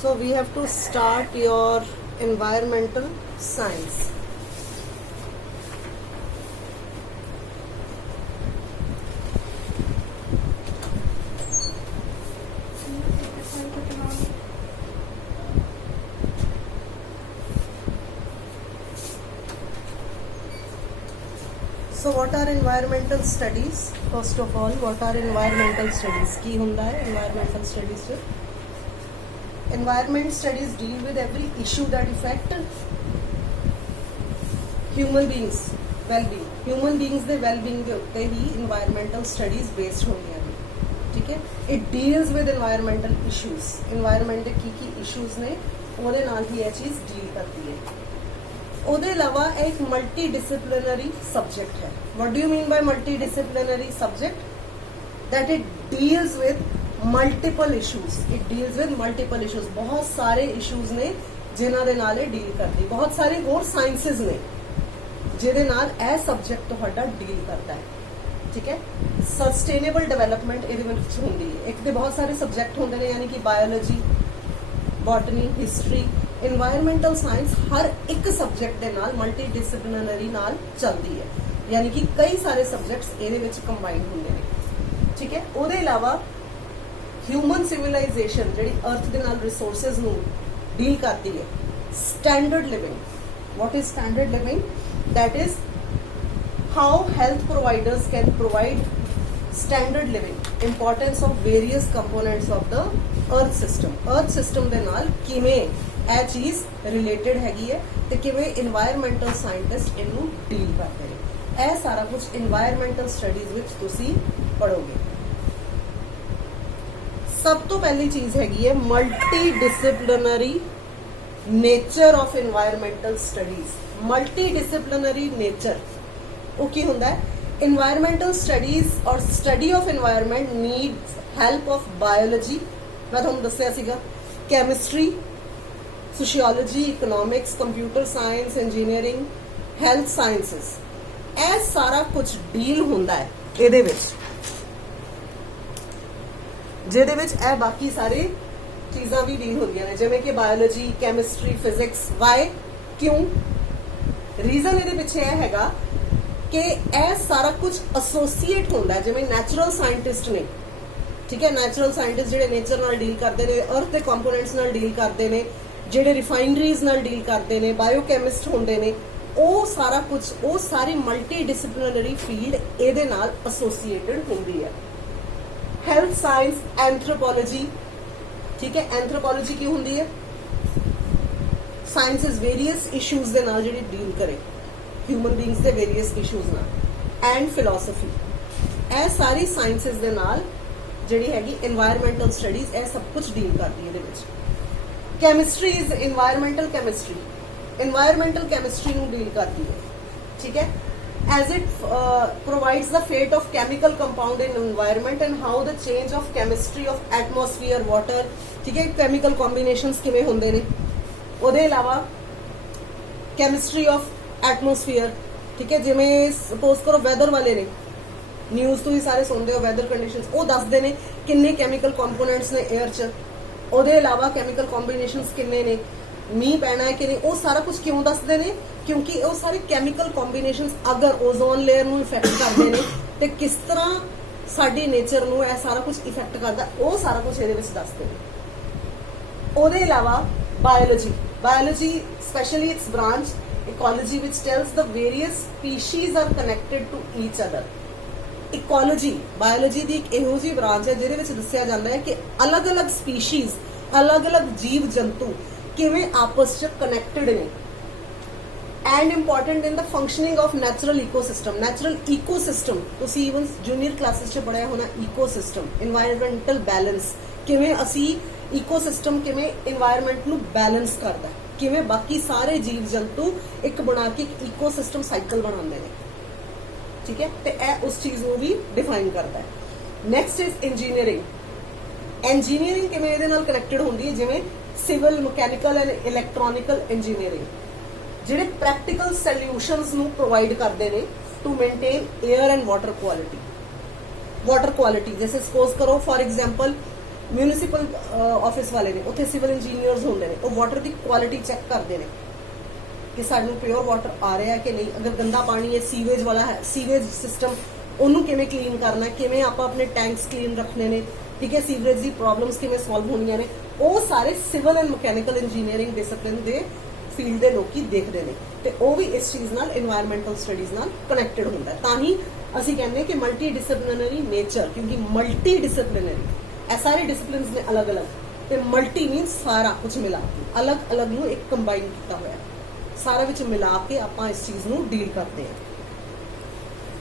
So we have to start your environmental science. So what are environmental studies? First of all, what are environmental studies? की हुंदा है environmental studies च? Environment studies deal with every issue that affect human beings well-being. Human beings ਦੇ well-being ਦੇ ਉੱਤੇ ਹੀ environmental studies based ਹੁੰਦੀਆਂ ਨੇ. ठीक है? It deals with environmental issues. Environment ਦੇ ਕੀ issues ਨੇ ਉਹਦੇ ਨਾਲ ਹੀ ਇਹ ਚੀਜ਼ deal ਕਰਦੀ ਹੈ. ਉਹਦੇ ਇਲਾਵਾ ਇੱਕ ਮਲਟੀ ਡਿਸਪਲਿਨਰੀ ਸਬਜੈਕਟ ਹੈ. What do you mean by multidisciplinary subject? That it deals with multiple issues. It deals with multiple issues. ਬਹੁਤ ਸਾਰੇ issues ਨੇ ਜਿਨ੍ਹਾਂ ਦੇ ਨਾਲ ਇਹ ਡੀਲ ਕਰਦੀ. ਬਹੁਤ ਸਾਰੇ ਹੋਰ ਸਾਇੰਸਿਸ ਨੇ ਜਿਹਦੇ ਨਾਲ ਇਹ ਸਬਜੈਕਟ ਤੁਹਾਡਾ ਡੀਲ ਕਰਦਾ ਹੈ. ਠੀਕ ਹੈ? ਸਸਟੇਨੇਬਲ ਡਿਵੈਲਪਮੈਂਟ ਇਹਦੇ ਵਿੱਚ ਹੁੰਦੀ ਹੈ. ਇੱਕ ਤੇ ਬਹੁਤ ਸਾਰੇ ਸਬਜੈਕਟ ਹੁੰਦੇ ਨੇ, ਯਾਨੀ ਕਿ biology, botany, history, environmental science ਹਰ ਇੱਕ ਸਬਜੈਕਟ ਦੇ ਨਾਲ ਮਲਟੀ ਡਿਸਪਲਿਨਰੀ ਨਾਲ ਚੱਲਦੀ ਹੈ. ਯਾਨੀ ਕਿ ਕਈ ਸਾਰੇ ਸਬਜੈਕਟਸ ਇਹਦੇ ਵਿੱਚ ਕੰਬਾਈਨ ਹੁੰਦੇ ਨੇ. ਠੀਕ ਹੈ? ਉਹਦੇ ਇਲਾਵਾ ਹਿਊਮਨ ਸਿਵਲਾਈਜੇਸ਼ਨ ਜਿਹੜੀ ਅਰਥ ਦੇ ਨਾਲ ਰਿਸੋਰਸਸ ਨੂੰ ਡੀਲ ਕਰਦੀ ਹੈ. Standard living. What is standard living? that is how health providers can provide standard living. Importance of various components of the earth system ਦੇ ਨਾਲ ਕਿਵੇਂ ਇਹ ਚੀਜ਼ ਰਿਲੇਟਡ ਹੈਗੀ ਹੈ ਤੇ ਕਿਵੇਂ ਇਨਵਾਇਰਮੈਂਟਲ ਸਾਇੰਟਿਸਟ ਇਹਨੂੰ ਡੀਲ ਕਰਦੇ ਨੇ. ਇਹ ਸਾਰਾ ਕੁਝ ਇਨਵਾਇਰਮੈਂਟਲ ਸਟੱਡੀਜ਼ ਵਿੱਚ ਤੁਸੀਂ ਪੜੋਗੇ. ਸਭ ਤੋਂ ਪਹਿਲੀ ਚੀਜ਼ ਹੈਗੀ ਹੈ multi disciplinary nature of environmental studies. Multi disciplinary nature ਉਹ ਕੀ ਹੁੰਦਾ ਹੈ? ਇਨਵਾਇਰਮੈਂਟਲ ਸਟੱਡੀਜ਼ ਔਰ study of environment needs help of biology, ਮੈਂ ਤੁਹਾਨੂੰ ਦੱਸਿਆ ਸੀਗਾ, chemistry, sociology, economics, computer science, engineering, health sciences. ਇਹ ਸਾਰਾ ਕੁਝ ਡੀਲ ਹੁੰਦਾ ਹੈ ਇਹਦੇ ਵਿੱਚ, ਜਿਹਦੇ ਵਿੱਚ ਇਹ ਬਾਕੀ ਸਾਰੇ ਚੀਜ਼ਾਂ ਵੀ ਡੀਲ ਹੁੰਦੀਆਂ ਨੇ, ਜਿਵੇਂ ਕਿ ਬਾਇਓਲੋਜੀ, ਕੈਮਿਸਟਰੀ, ਫਿਜ਼ਿਕਸ. ਵਾਈ? ਕਿਉਂ? ਰੀਜ਼ਨ ਇਹਦੇ ਪਿੱਛੇ ਇਹ ਹੈਗਾ ਕਿ ਇਹ ਸਾਰਾ ਕੁਝ ਐਸੋਸੀਏਟ ਹੁੰਦਾ ਹੈ. ਜਿਵੇਂ ਨੈਚੁਰਲ ਸਾਇੰਟਿਸਟ ਨੇ, ਠੀਕ ਹੈ, ਨੈਚੁਰਲ ਸਾਇੰਟਿਸਟ ਜਿਹੜੇ ਨੇਚਰ ਨਾਲ ਡੀਲ ਕਰਦੇ ਨੇ, ਅਰਥ ਦੇ ਕੰਪੋਨੈਂਟਸ ਨਾਲ ਡੀਲ ਕਰਦੇ ਨੇ, ਜਿਹੜੇ ਰਿਫਾਈਨਰੀਜ਼ ਨਾਲ ਡੀਲ ਕਰਦੇ ਨੇ, ਬਾਇਓਕੈਮਿਸਟ ਹੁੰਦੇ ਨੇ, ਉਹ ਸਾਰਾ ਕੁਝ, ਉਹ ਸਾਰੀ ਮਲਟੀ ਡਿਸਪਲਿਨਰੀ ਫੀਲਡ ਇਹਦੇ ਨਾਲ ਐਸੋਸੀਏਟਡ ਹੁੰਦੀ ਹੈ. Health science, anthropology. ਠੀਕ ਹੈ? ਐਂਥਰੋਪੋਲੋਜੀ ਕੀ ਹੁੰਦੀ ਹੈ? ਸਾਇੰਸਿਸ ਵੇਰੀਅਸ ਇਸ਼ੂਜ਼ ਦੇ ਨਾਲ ਜਿਹੜੀ ਡੀਲ ਕਰੇ, ਹਿਊਮਨ ਬੀਇੰਗਸ ਦੇ ਵੇਰੀਅਸ ਇਸ਼ੂਜ਼ ਨਾਲ. And philosophy. ਇਹ ਸਾਰੀ ਸਾਇੰਸਿਸ ਦੇ ਨਾਲ ਜਿਹੜੀ ਹੈਗੀ ਇਨਵਾਇਰਮੈਂਟਲ ਸਟੱਡੀਜ਼ ਇਹ ਸਭ ਕੁਝ ਡੀਲ ਕਰਦੀ ਹੈ ਇਹਦੇ ਵਿੱਚ. Chemistry is environmental chemistry. Environmental chemistry ਨੂੰ ਡੀਲ ਕਰਦੀ ਹੈ. ਠੀਕ ਹੈ? as it provides the fate of chemical compound in environment and how the change of chemistry of atmosphere, water, ठीक है, chemical combinations किਵੇਂ ਹੁੰਦੇ ਨੇ. ਉਹਦੇ ਇਲਾਵਾ chemistry of atmosphere, ठीक है, ਜਿਵੇਂ suppose ਕਰੋ weather ਵਾਲੇ ਨੇ, ਨਿਊਜ਼ ਤੋਂ ਹੀ ਸਾਰੇ ਸੁਣਦੇ ਹੋ, weather conditions ਉਹ ਦੱਸਦੇ ਨੇ ਕਿੰਨੇ chemical components ਨੇ air 'ਚ. ਉਹਦੇ ਇਲਾਵਾ chemical combinations ਕਿੰਨੇ ਨੇ, ਮੀਂਹ ਪੈਣਾ ਹੈ ਕਿ ਨਹੀਂ, ਉਹ ਸਾਰਾ ਕੁਝ ਕਿਉਂ ਦੱਸਦੇ ਨੇ? ਕਿਉਂਕਿ ਉਹ ਸਾਰੇ ਕੈਮੀਕਲ ਕੰਬੀਨੇਸ਼ਨਸ ਅਗਰ ਓਜ਼ੋਨ ਲੇਅਰ ਨੂੰ ਇਫੈਕਟ ਕਰਦੇ ਨੇ ਤੇ ਕਿਸ ਤਰ੍ਹਾਂ ਸਾਡੀ ਨੇਚਰ ਨੂੰ ਇਹ ਸਾਰਾ ਕੁਝ ਇਫੈਕਟ ਕਰਦਾ, ਉਹ ਸਾਰਾ ਕੁਝ ਇਹਦੇ ਵਿੱਚ ਦੱਸਦੇ ਨੇ. ਉਹਦੇ ਇਲਾਵਾ biology specially it's branch ecology which tells the various species are connected to each other. Ecology biology ਦੀ ਇੱਕ ਇਹੋ ਜਿਹੀ ਬ੍ਰਾਂਚ ਹੈ ਜਿਹਦੇ ਵਿੱਚ ਦੱਸਿਆ ਜਾਂਦਾ ਹੈ ਕਿ ਅਲੱਗ-ਅਲੱਗ ਸਪੀਸ਼ੀਜ਼, ਅਲੱਗ-ਅਲੱਗ ਜੀਵ ਜੰਤੂ ਕਿਵੇਂ ਆਪਸ 'ਚ ਕਨੈਕਟਡ ਨੇ. and important in the functioning of natural ecosystem. Natural ecosystem ਤੁਸੀਂ even junior classes 'ਚ ਪੜਿਆ ਹੋਣਾ. ecosystem, environmental balance, ਕਿਵੇਂ ਅਸੀਂ ecosystem ਕਿਵੇਂ environment ਨੂੰ balance ਕਰਦਾ, ਕਿਵੇਂ ਬਾਕੀ ਸਾਰੇ ਜੀਵ ਜੰਤੂ ਇੱਕ ਬਣਾ ਕੇ ਇੱਕ ecosystem cycle ਬਣਾਉਂਦੇ ਨੇ. ਠੀਕ ਹੈ? ਤੇ ਇਹ ਉਸ ਚੀਜ਼ ਨੂੰ ਵੀ ਡਿਫਾਈਨ ਕਰਦਾ ਹੈ. Next is engineering. ਇੰਜੀਨੀਅਰਿੰਗ ਕਿਵੇਂ ਇਹਦੇ ਨਾਲ ਕਨੈਕਟਡ ਹੁੰਦੀ ਹੈ? ਜਿਵੇਂ civil, mechanical and electronical engineering, ਜਿਹੜੇ ਪ੍ਰੈਕਟੀਕਲ ਸੋਲੂਸ਼ਨਸ ਨੂੰ ਪ੍ਰੋਵਾਈਡ ਕਰਦੇ ਨੇ to maintain air and water quality. ਜੈਸੇ ਸਪੋਜ਼ ਕਰੋ ਫॉर एग्जांपल म्यूनिसिपल ऑफिस वाले ने उत्थे सिविल इंजीनियर्स होंदे ने वो वाटर की क्वालिटी चेक करते हैं कि सानू प्योर वाटर आ रहा है कि नहीं। अगर गंदा पानी है सीवेज वाला है सीवेज सिस्टम ਉਹਨੂੰ ਕਿਵੇਂ ਕਲੀਨ ਕਰਨਾ ਹੈ, ਕਿਵੇਂ ਆਪਾਂ ਆਪਣੇ ਟੈਂਕਸ ਕਲੀਨ ਰੱਖਣੇ ਨੇ, ਠੀਕ ਹੈ, ਸੀਵਰੇਜ ਦੀ ਪ੍ਰੋਬਲਮਸ ਕਿਵੇਂ ਸੋਲਵ ਹੋਣੀਆਂ ਨੇ, ਉਹ ਸਾਰੇ civil and mechanical engineering discipline ਦੇ ਫੀਲਡ ਦੇ ਲੋਕੀ ਦੇਖਦੇ ਨੇ ਤੇ ਉਹ ਵੀ ਇਸ ਚੀਜ਼ ਨਾਲ এনवायरमेंटल ਸਟੱਡੀਜ਼ ਨਾਲ ਕਨੈਕਟਡ ਹੁੰਦਾ ਹੈ। ਤਾਂ ਹੀ ਅਸੀਂ ਕਹਿੰਦੇ ਕਿ ਮਲਟੀ ਡਿਸਪਲਿਨਰੀ ਨੇਚਰ, ਕਿਉਂਕਿ ਮਲਟੀ ਡਿਸਪਲਿਨਰੀ ਇਹ ਸਾਰੇ ਡਿਸਪਲਿਨਸ ਨੇ ਅਲੱਗ-ਅਲੱਗ ਤੇ ਮਲਟੀ ਮੀਨਸ ਸਾਰਾ ਕੁਝ ਮਿਲਾ ਕੇ ਅਲੱਗ-ਅਲੱਗ ਨੂੰ ਇੱਕ ਕੰਬਾਈਨ ਕੀਤਾ ਹੋਇਆ, ਸਾਰਾ ਵਿੱਚ ਮਿਲਾ ਕੇ ਆਪਾਂ ਇਸ ਚੀਜ਼ ਨੂੰ ਡੀਲ ਕਰਦੇ ਹਾਂ।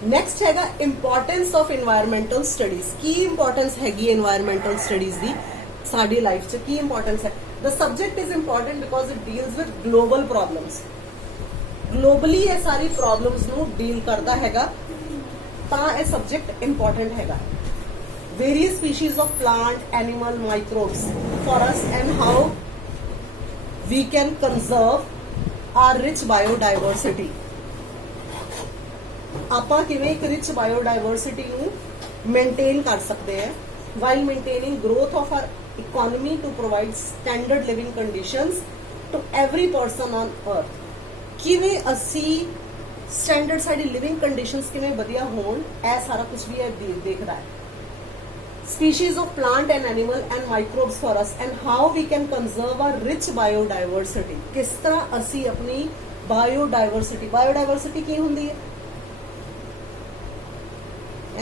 ਨੈਕਸਟ ਹੈਗਾ ਇੰਪੋਰਟੈਂਸ ਆਫ এনवायरमेंटल ਸਟੱਡੀਜ਼। ਕੀ ਇੰਪੋਰਟੈਂਸ ਹੈਗੀ এনवायरमेंटल ਸਟੱਡੀਜ਼ ਦੀ ਸਾਡੀ ਲਾਈਫ 'ਚ, ਕੀ ਇੰਪੋਰਟੈਂਸ ਹੈ? The subject is important because it deals with global problems. Globally ਇਹ ਸਾਰੀ ਪ੍ਰੋਬਲਮਸ ਨੂੰ ਡੀਲ ਕਰਦਾ ਹੈਗਾ ਤਾਂ ਇਹ ਸਬਜੈਕਟ ਇੰਪੋਰਟੈਂਟ ਹੈਗਾ। various species of plant, animal, microbes for us and how we can conserve our rich biodiversity। ਆਪਾਂ ਕਿਵੇਂ ਇੱਕ rich biodiversity ਨੂੰ maintain ਕਰ ਸਕਦੇ ਹਾਂ while maintaining growth of our economy to provide standard living conditions to every person on earth। ਕਿਵੇਂ ਅਸੀਂ standard ਸਾਡੀ ਲਿਵਿੰਗ ਕੰਡੀਸ਼ਨਸ ਕਿਵੇਂ ਵਧੀਆ ਹੋਣ, ਇਹ ਸਾਰਾ ਕੁਝ ਵੀ ਇਹ ਦੇਖਦਾ ਹੈ। Species of plant and animal and microbes for us and how we can conserve our rich biodiversity। किस तरह असी अपनी biodiversity की हुंदी है?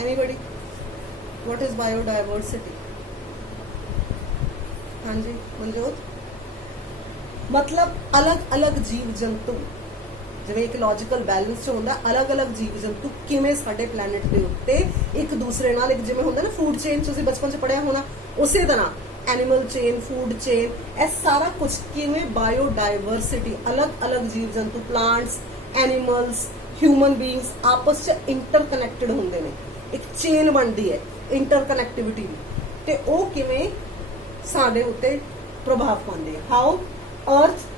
Anybody? What is biodiversity? हाँ जी मनजोत, मतलब अलग अलग जीव जंतु ਜਿਵੇਂ ਇਕੋਲੋਜੀਕਲ ਬੈਲੈਂਸ ਚ ਹੁੰਦਾ, ਅਲੱਗ-ਅਲੱਗ ਜੀਵ ਜੰਤੂ ਕਿਵੇਂ ਸਾਡੇ ਪਲੈਨਟ ਦੇ ਉੱਤੇ ਇੱਕ ਦੂਸਰੇ ਨਾਲ, ਇੱਕ ਜਿਵੇਂ ਹੁੰਦਾ ਨਾ ਫੂਡ ਚੇਨ ਤੁਸੀਂ ਬਚਪਨ ਚ ਪੜਿਆ ਹੋਣਾ, ਉਸੇ ਤਰ੍ਹਾਂ ਐਨੀਮਲ ਚੇਨ, ਫੂਡ ਚੇਨ, ਇਹ ਸਾਰਾ ਕੁਝ ਕਿਵੇਂ ਬਾਇਓਡਾਇਵਰਸਿਟੀ, ਅਲੱਗ-ਅਲੱਗ ਜੀਵ ਜੰਤੂ, ਪਲਾਂਟਸ, ਐਨੀਮਲਸ, ਹਿਊਮਨ ਬੀਇੰਗਸ ਆਪਸ ਚ ਇੰਟਰਕਨੈਕਟਡ ਹੁੰਦੇ ਨੇ, ਇੱਕ ਚੇਨ ਬਣਦੀ ਹੈ ਇੰਟਰਕਨੈਕਟੀਵਿਟੀ ਦੀ, ਤੇ ਉਹ ਕਿਵੇਂ ਸਾਡੇ ਉੱਤੇ ਪ੍ਰਭਾਵ ਪਾਉਂਦੇ। ਹਾਊ ਅਰਥ,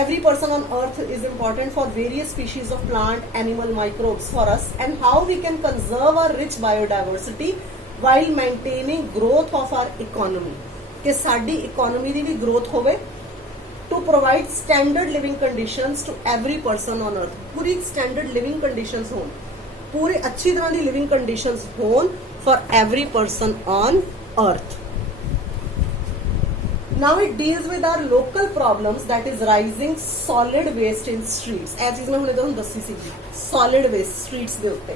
every person on earth is important for various species of plant, animal, microbes for us and how we can conserve our rich biodiversity while maintaining growth of our economy। कि साडी economy दी भी growth होवे to provide standard living conditions to every person on earth। पूरी standard living conditions होन, पूरे अच्छी तरह दी living conditions होन for every person on earth। Now it deals with our local problems, that is rising solid waste in streets। ਇਹ ਚੀਜ਼ ਮੈਂ ਹੁਣੇ ਤੁਹਾਨੂੰ ਦੱਸੀ ਸੀ, solid waste streets ਦੇ ਉੱਤੇ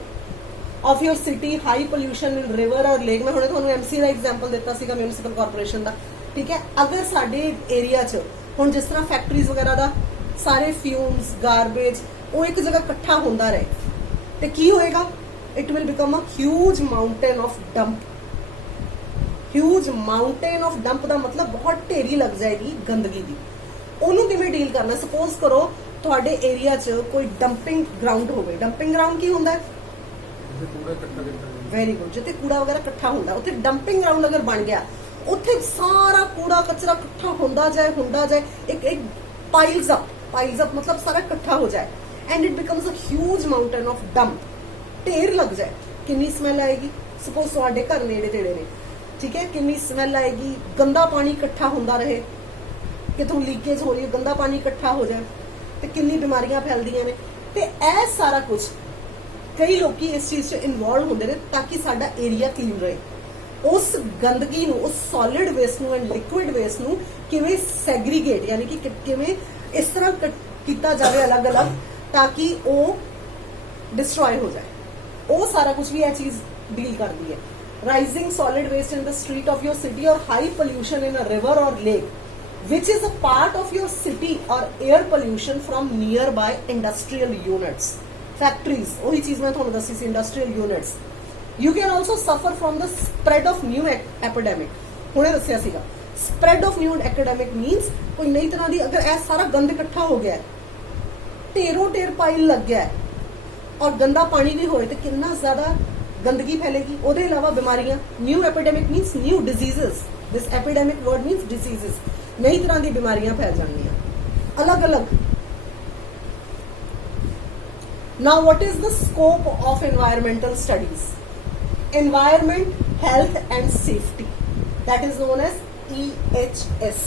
of your city, high pollution in river or lake। ਮੈਂ ਹੁਣੇ ਤੁਹਾਨੂੰ MC ਦਾ ਐਗਜ਼ਾਮਪਲ ਦਿੱਤਾ ਸੀਗਾ ਮਿਊਨਿਸਪਲ ਕਾਰਪੋਰੇਸ਼ਨ ਦਾ, ਠੀਕ ਹੈ। ਅਗਰ ਸਾਡੇ ਏਰੀਆ 'ਚ ਹੁਣ ਜਿਸ ਤਰ੍ਹਾਂ ਫੈਕਟਰੀਜ਼ ਵਗੈਰਾ ਦਾ ਸਾਰੇ ਫਿਊਮਸ, ਗਾਰਬੇਜ ਉਹ ਇੱਕ ਜਗ੍ਹਾ ਇਕੱਠਾ ਹੁੰਦਾ ਰਹੇ ਤੇ ਕੀ ਹੋਏਗਾ? It will become a huge mountain of dump. Huge mountain of dump ਦਾ ਮਤਲਬ ਬਹੁਤ ਢੇਰੀ ਲੱਗ ਜਾਏਗੀ ਗੰਦਗੀ ਦੀ। ਉਹਨੂੰ ਕਿਵੇਂ ਡੀਲ ਕਰਨਾ? ਸਪੋਜ਼ ਕਰੋ ਤੁਹਾਡੇ ਏਰੀਆ 'ਚ ਕੋਈ ਡੰਪਿੰਗ ਗਰਾਊਂਡ ਹੋਵੇ। ਡੰਪਿੰਗ ਗਰਾਊਂਡ ਕੀ ਹੁੰਦਾ ਹੈ? ਵੈਰੀ ਗੁੱਡ, ਜਿੱਥੇ ਕੂੜਾ ਵਗੈਰਾ ਇਕੱਠਾ ਹੁੰਦਾ, ਉੱਥੇ ਡੰਪਿੰਗ ਗਰਾਊਂਡ ਅਗਰ ਬਣ ਗਿਆ, ਉੱਥੇ ਸਾਰਾ ਕੂੜਾ ਕਚਰਾ ਇਕੱਠਾ ਹੁੰਦਾ ਜਾਏ, ਇੱਕ ਪਾਈਲਸ ਅਪ ਮਤਲਬ ਸਾਰਾ ਇਕੱਠਾ ਹੋ ਜਾਏ and it becomes a huge mountain of dump. ਢੇਰ ਲੱਗ ਜਾਏ, ਕਿੰਨੀ ਸਮੈਲ ਆਏਗੀ? ਸਪੋਜ਼ ਤੁਹਾਡੇ ਘਰ ਨੇੜੇ ਤੇੜੇ ਨੇ, ਠੀਕ ਹੈ, ਕਿੰਨੀ ਸਮੈਲ ਆਏਗੀ। ਗੰਦਾ ਪਾਣੀ ਇਕੱਠਾ ਹੁੰਦਾ ਰਹੇ, ਕਿਤੋਂ ਲੀਕੇਜ ਹੋ ਰਹੀ ਹੈ, ਗੰਦਾ ਪਾਣੀ ਇਕੱਠਾ ਹੋ ਜਾਏ ਤੇ ਕਿੰਨੀ ਬਿਮਾਰੀਆਂ ਫੈਲਦੀਆਂ ਨੇ। ਤੇ ਇਹ ਸਾਰਾ ਕੁਝ ਕਈ ਲੋਕੀ ਇਸ ਚੀਜ਼ 'ਚ ਇਨਵੋਲਵ ਹੁੰਦੇ ਨੇ ਤਾਂ ਕਿ ਸਾਡਾ ਏਰੀਆ ਕਲੀਨ ਰਹੇ। ਉਸ ਗੰਦਗੀ ਨੂੰ, ਉਸ ਸੋਲਿਡ ਵੇਸਟ ਨੂੰ ਐਂਡ ਲਿਕੁਇਡ ਵੇਸਟ ਨੂੰ ਕਿਵੇਂ ਸੈਗਰੀਗੇਟ, ਯਾਨੀ ਕਿ ਕਿਵੇਂ ਇਸ ਤਰ੍ਹਾਂ ਕੀਤਾ ਜਾਵੇ ਅਲੱਗ-ਅਲੱਗ ਤਾਂ ਕਿ ਉਹ ਡਿਸਟਰੋਏ ਹੋ ਜਾਏ। ਉਹ ਸਾਰਾ ਕੁਝ ਵੀ ਇਹ ਚੀਜ਼ ਡੀਲ ਕਰਦੀ ਹੈ। Rising solid waste in the street of your city or high pollution in a river or lake, which is a part of your city, or air pollution from nearby industrial units, factories। ਉਹੀ ਚੀਜ਼ ਮੈਂ ਤੁਹਾਨੂੰ ਦੱਸੀ ਸੀ, industrial units। You can also suffer from the spread of new epidemic। ਹੁਣੇ ਦੱਸਿਆ ਸੀਗਾ spread of new epidemic means ਕੋਈ ਨਈ ਤਰ੍ਹਾਂ ਦੀ, ਅਗਰ ਇਹ ਸਾਰਾ ਗੰਦ ਇਕੱਠਾ ਹੋ ਗਿਆ, ਢੇਰੋਂ ਢੇਰ ਪਾਈਲ ਲੱਗ ਗਿਆ ਔਰ ਗੰਦਾ ਪਾਣੀ ਵੀ ਹੋਏ ਤੇ ਕਿੰਨਾ ਜ਼ਿਆਦਾ ਗੰਦਗੀ ਫੈਲੇਗੀ। ਉਹਦੇ ਇਲਾਵਾ ਬਿਮਾਰੀਆਂ, new epidemic means new diseases. This epidemic word means diseases. ਨਈ ਤਰ੍ਹਾਂ ਦੀ ਬਿਮਾਰੀਆਂ ਫੈਲ ਜਾਣਗੀਆਂ ਅਲੱਗ-ਅਲੱਗ। Now what is the scope of environmental studies? Environment, health and safety, that is known as EHS,